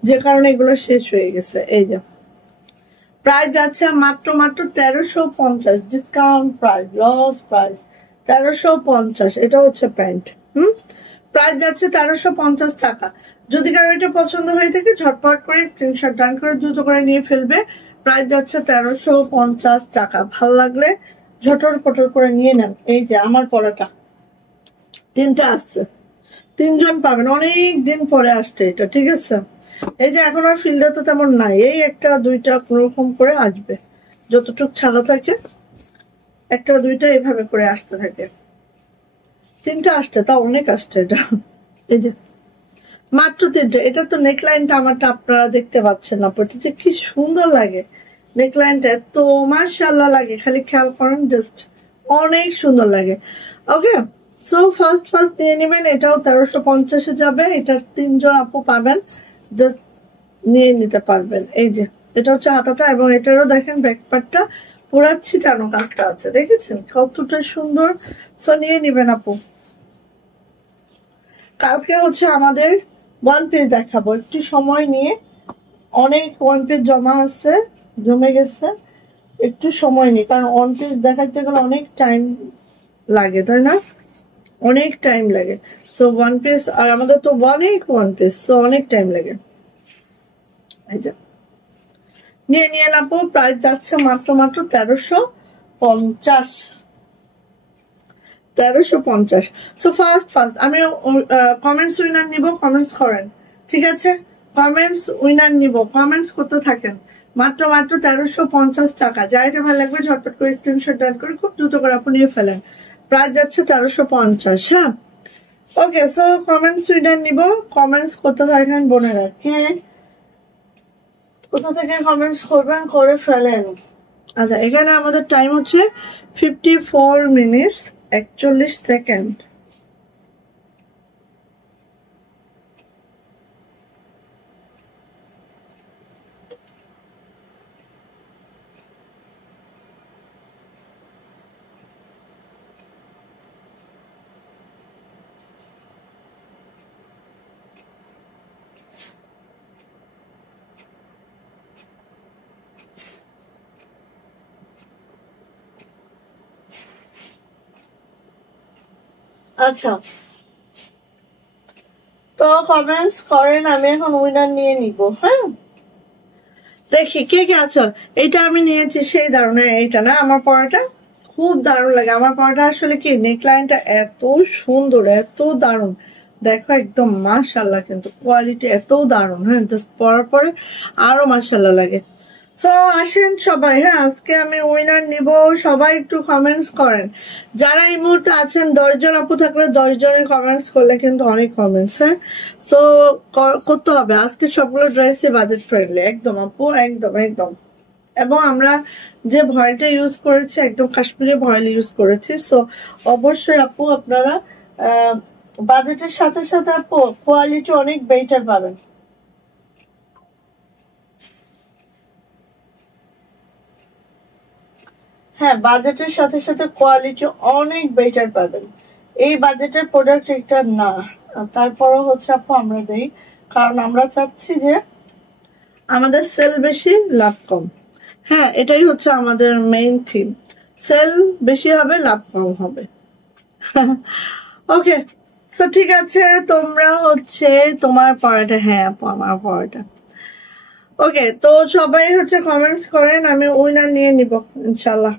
যে কারণে এগুলো শেষ হয়ে গেছে। এই যে প্রাইস যাচ্ছে মাত্র 1350, ডিসকাউন্ট প্রাইস, লস প্রাইস 1350। এটা হচ্ছে প্যান্ট। প্রাইস যাচ্ছে 1350 টাকা। যদি কারো এটা পছন্দ হয়ে থাকে ঝটপট করে স্ক্রিনশট ডান করে দ্রুত করে নিয়ে ফেলবে। প্রাইস যাচ্ছে 1350 টাকা। ভাল লাগলে ঝটর পটর করে নিয়ে নেন। এই যে আমার পরাটা তিনটা আসছে, তিনজন পাবেন, অনেক দিন পরে আসছে এটা। ঠিক আছে, এই যে এখন আর ফিল্ডে তো তেমন নাই, এই একটা দুইটা কোনোরকম করে আসবে, যতটুক ছাড়া থাকে একটা দুইটা এভাবে করে আসতে থাকে, তিনটা আসছে, তা অনেক আসছে এটা। এই যে মাত্র তিনটা। এটা তো নেকলাইনটা আমারটা আপনারা দেখতে পাচ্ছেন না, এটা কি সুন্দর লাগে, নেকলাইনটা এত মাশাআল্লাহ লাগে, খালি খেয়াল করেন, জাস্ট অনেক সুন্দর লাগে। ওকে, সো ফার্স্ট নিয়ে নেবেন, এটাও 1350-এ যাবে, এটা তিনজন আপু পাবেন, জাস্ট নিয়ে নিতে পারবেন। এই যে এটা হচ্ছে হাতাটা এবং এটারও দেখেন ব্যাক পার্টটা পুরা ছিটানো কাজটা আছে, দেখেছেন কতটা সুন্দর, সো নিয়ে নিবেন আপু। কালকে হচ্ছে আমাদের ওয়ান পিস দেখাবো, একটু সময় নিয়ে, অনেক ওয়ান পিস জমে গেছে, একটু সময় নিই, কারণ ওয়ান পিস দেখাতে গেলে অনেক টাইম লাগে তাই না, অনেক টাইম লাগে। সো ওয়ান পিস, আর আমাদের তো অনেক ওয়ান পিস, সো অনেক টাইম লাগে। নিয়ে আপু, প্রাইস যাচ্ছে মাত্র 1350। 1350। সো ফার্স্ট আমি কমেন্টস উইনার নিব, কমেন্টস করেন। ঠিক আছে, কমেন্টস উইনার নিব, কমেন্টস করতে থাকেন। মাত্র 1350 টাকা। যার এটা ভালো লাগবে ঝটপট করে স্ক্রিনশট ডান করে খুব দ্রুত করে আপনি নিয়ে ফেলেন। প্রাইস যাচ্ছে 1350। হ্যাঁ, ওকে, সো কমেন্টস উইনার নিব, কমেন্টস করতে থাকেন বোনেরা। কে কোথা থেকে কমেন্টস করবেন করে ফেলেন। আচ্ছা, এখানে আমাদের টাইম হচ্ছে 54 মিনিটস 41 সেকেন্ড। আচ্ছা, তো কমেন্টস করেন, আমি এখন উইনার নিয়ে নিব। হ্যাঁ, দেখি কে কে আছো। এইটা আমি নিয়েছি, সেই দারুণ। হ্যাঁ, এইটা না, আমার পরাটা খুব দারুণ লাগে। আমার পরাটা আসলে কি, নেকলাইনটা এত সুন্দর, এত দারুণ, দেখো একদম মাশাআল্লাহ, কিন্তু কোয়ালিটি এত দারুণ। হ্যাঁ, জাস্ট পরার পরে আরো মাশাআল্লাহ লাগে। সো আসেন সবাই, হ্যাঁ আজকে আমি উইনার নিব, সবাই একটু কমেন্টস করেন। যারা এই মুহূর্তে আছেন 10 জন আপু থাকলে 10 জনের কমেন্টস করলে কিন্তু অনেক কমেন্টস। হ্যাঁ, সো করতে হবে আজকে সবগুলো ড্রেসে বাজেট ফ্রেন্ডলি একদম আপু, একদম একদম। এবং আমরা যে ভয়েলটা ইউজ করেছি একদম কাশ্মীরি ভয়েল ইউজ করেছি, সো অবশ্যই আপু আপনারা বাজেটের সাথে সাথে আপু কোয়ালিটি অনেক বেটার পাবেন। হ্যাঁ, বাজেটের সাথে সাথে কোয়ালিটি অনেক বেটার পাবেন। এই বাজেটের প্রোডাক্ট একটা না, তারপরও হচ্ছে আপু আমরা দেই, কারণ আমরা চাচ্ছি যে আমাদের সেল বেশি লাভ কম। হ্যাঁ, এটাই হচ্ছে আমাদের মেইন থিম, সেল বেশি হবে, লাভ কম হবে। ওকে, সো ঠিক আছে, তোমরা হচ্ছে তোমার পড়াটা, হ্যাঁ আপু আমার পড়াটা। ওকে, তো সবাই হচ্ছে কমেন্টস করেন, আমি উইনার নিয়ে নিব ইনশাল্লাহ।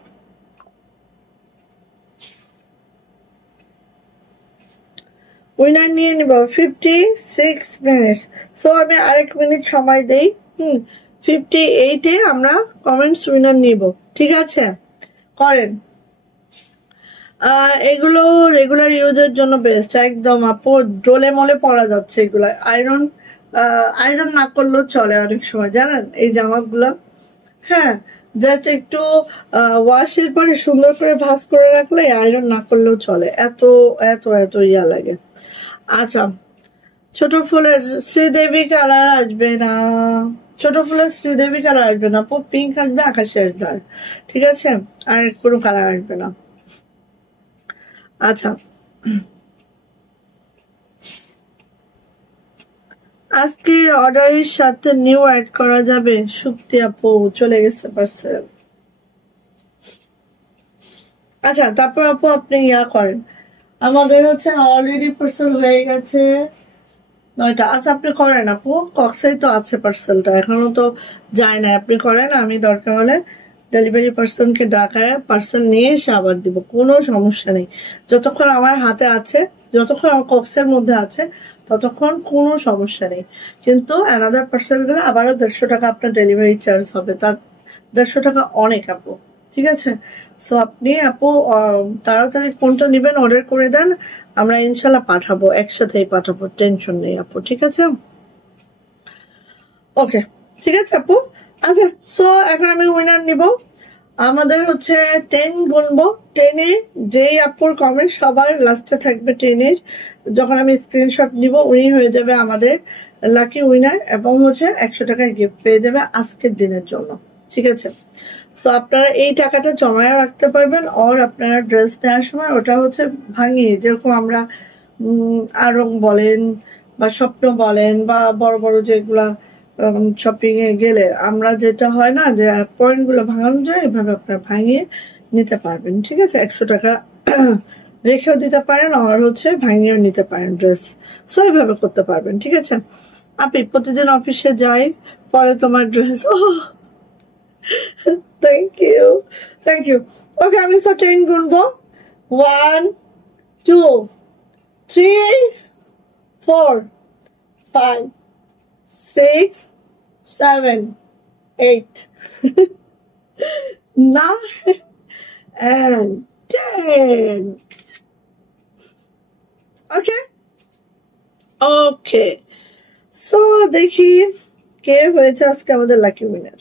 উইনার নিয়ে নিব 56 মিনিটস। সো আমি আরেক মিনিট সময় দেই। 58-এ আমরা কমেন্টস উইনার নিব, ঠিক আছে? করেন। এগুলো রেগুলার ইউজের জন্য বেস্ট একদম আপু, ডোলে মলে পরা যাচ্ছে এগুলো। আয়রন না করলেও চলে অনেক সময়, জানেন এই জামাগুলো। হ্যাঁ, জাস্ট একটু ওয়াশের পরে সুন্দর করে ভাঁজ করে রাখলে আয়রন না করলেও চলে, এত এত এত ইয়া লাগে। আচ্ছা, ছোট ফুলের শ্রীদেবী কালার আসবে না, ছোট ফুলের শ্রীদেবী কালার আসবে না আপু, পিঙ্ক আসবে, আকাশে আসবে, আর ঠিক আছে, আর কোনো কালার আসবে না। আচ্ছা, আজকের অর্ডারের সাথে নিউ অ্যাড করা যাবে? শুক্তি আপু চলে গেছে পার্সেল। আচ্ছা, তারপর আপু আপনি ইয়া করেন, আমাদের হচ্ছে অলরেডি পার্সেল হয়ে গেছে 9টা। আচ্ছা, আপনি করেন আপু, কক্সেই তো আছে পার্সেলটা, এখনো তো যায় না, আপনি করেন, আমি দরকার হলে ডেলিভারি পার্সনকে ডাকায় পার্সেল নিয়ে এসে আবার দিব, কোনো সমস্যা নেই। যতক্ষণ আমার হাতে আছে, যতক্ষণ আমার কক্সের মধ্যে আছে, ততক্ষণ কোনো সমস্যা নেই। কিন্তু অ্যানাদার পার্সেল গেলে আবারও 150 টাকা আপনার ডেলিভারি চার্জ হবে, তার 150 টাকা অনেক আপু, ঠিক আছে? সো আপনি আপু তাড়াতাড়ি কোনটা নেবেন অর্ডার করে দেন, আমরা ইনশাল্লাহ পাঠাবো, একসাথেই পাঠাবো, টেনশন নেই আপু, ঠিক আছে? ওকে, ঠিক আছে আপু। আচ্ছা, সো এখন আমি উইনার নিব। আমাদের হচ্ছে 10 গুনবো, 10-এ যেই আপুর কমেন্ট সবার লাস্টে থাকবে 10-এর, যখন আমি স্ক্রিনশট নিব উনি হয়ে যাবে আমাদের লাকি উইনার, এবং হচ্ছে 100 টাকা গিফট পেয়ে যাবে আজকের দিনের জন্য, ঠিক আছে? সো আপনারা এই টাকাটা জমায় রাখতে পারবেন, আর আপনারা ড্রেস নেওয়ার সময় ওটা হচ্ছে ভাঙিয়ে, যেরকম আমরা আরং বলেন বা স্বপ্ন বলেন বা বড় বড় যেগুলা শপিং এ গেলে আমরা যেটা হয় না যে পয়েন্ট গুলো ভাঙানো যায়, এভাবে আপনারা ভাঙিয়ে নিতে পারবেন, ঠিক আছে? 100 টাকা রেখেও দিতে পারেন, আর হচ্ছে ভাঙিয়েও নিতে পারেন ড্রেস, সো এইভাবে করতে পারবেন, ঠিক আছে? আপনি প্রতিদিন অফিসে যাই, পরে তোমার dress, thank you, thank you. Okay, আমি সব 10 গুনবো, 1 2 3 4 5 6 7 8 9 and 10. ওকে, ওকে, সো দেখি কে হয়েছে আজকে আমাদের লাকি উইনার।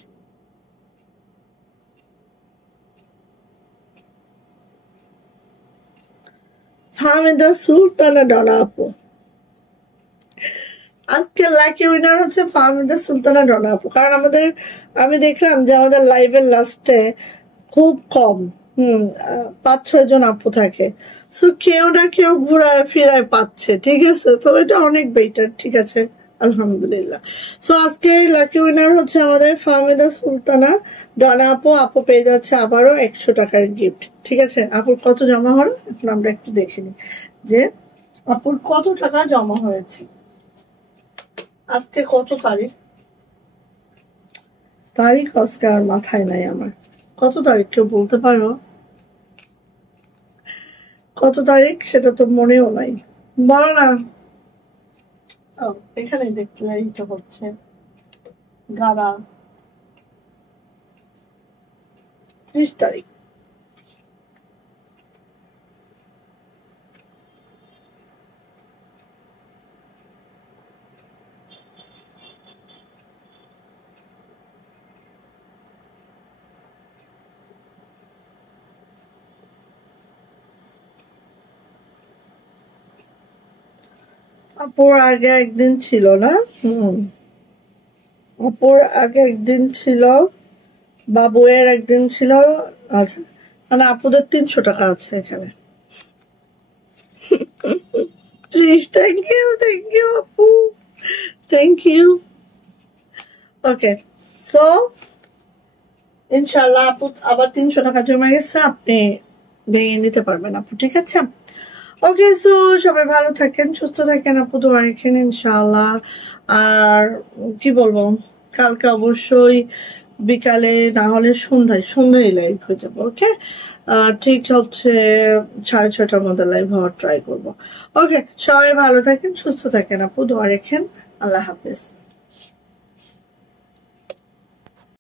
ফাহমিদা সুলতানা ডনা আপু, আজকে লাকি উইনার হচ্ছে ফাহমিদা সুলতানা ডনা আপু। কারণ আমাদের, আমি দেখলাম যে আমাদের লাইভের লাস্টে খুব কম 5-6 জন আপু থাকে, সো কেউ না কেউ ঘুরায় ফিরায় পাচ্ছে, ঠিক আছে? তো এটা অনেক বেটার, ঠিক আছে, আলহামদুলিল্লাহ। সো আজকে লাকি উইনার হচ্ছে আমাদের ফাহমিদা সুলতানা ডনা আপু। আপু পেয়ে যাচ্ছে আবারও 100 টাকার গিফট, ঠিক আছে? আপুর কত জমা হলো এখন আমরা একটু দেখে নিই যে আপুর কত টাকা জমা হয়েছে। আজকে কত তারিখ? তারিখ আজকে আর মাথায় নাই আমার, কত তারিখ কেউ বলতে পারো? কত তারিখ সেটা তো মনেও নাই, বলো না। এখানে দেখতে লাইভটা হচ্ছে, গাড়া 30 তারিখ। আপুর আগে একদিন ছিল না, আপুর আগে একদিন ছিল, বাবুয়ের একদিন ছিল। আচ্ছা, মানে আপুদের 300 টাকা আছে এখানে। 30, থ্যাংক ইউ আপু, থ্যাংক ইউ। ওকে, সো ইনশাআল্লাহ আপু আবার 300 টাকা জমা গেছে, আপনি ভেঙে নিতে পারবেন আপু, ঠিক আছে? ওকে, সো সবাই ভালো থাকেন, সুস্থ থাকেন আপু, দোয়া রাখেন ইনশাআল্লাহ। আর কি বলবো, কালকে অবশ্যই বিকালে না হলে সন্ধ্যায় লাইভ হয়ে যাবো। ওকে, ঠিক হচ্ছে 6:30টার মধ্যে লাইভ হওয়ার ট্রাই করবো। ওকে, সবাই ভালো থাকেন, সুস্থ থাকেন আপু, দোয়া রাখেন। আল্লাহ হাফেজ।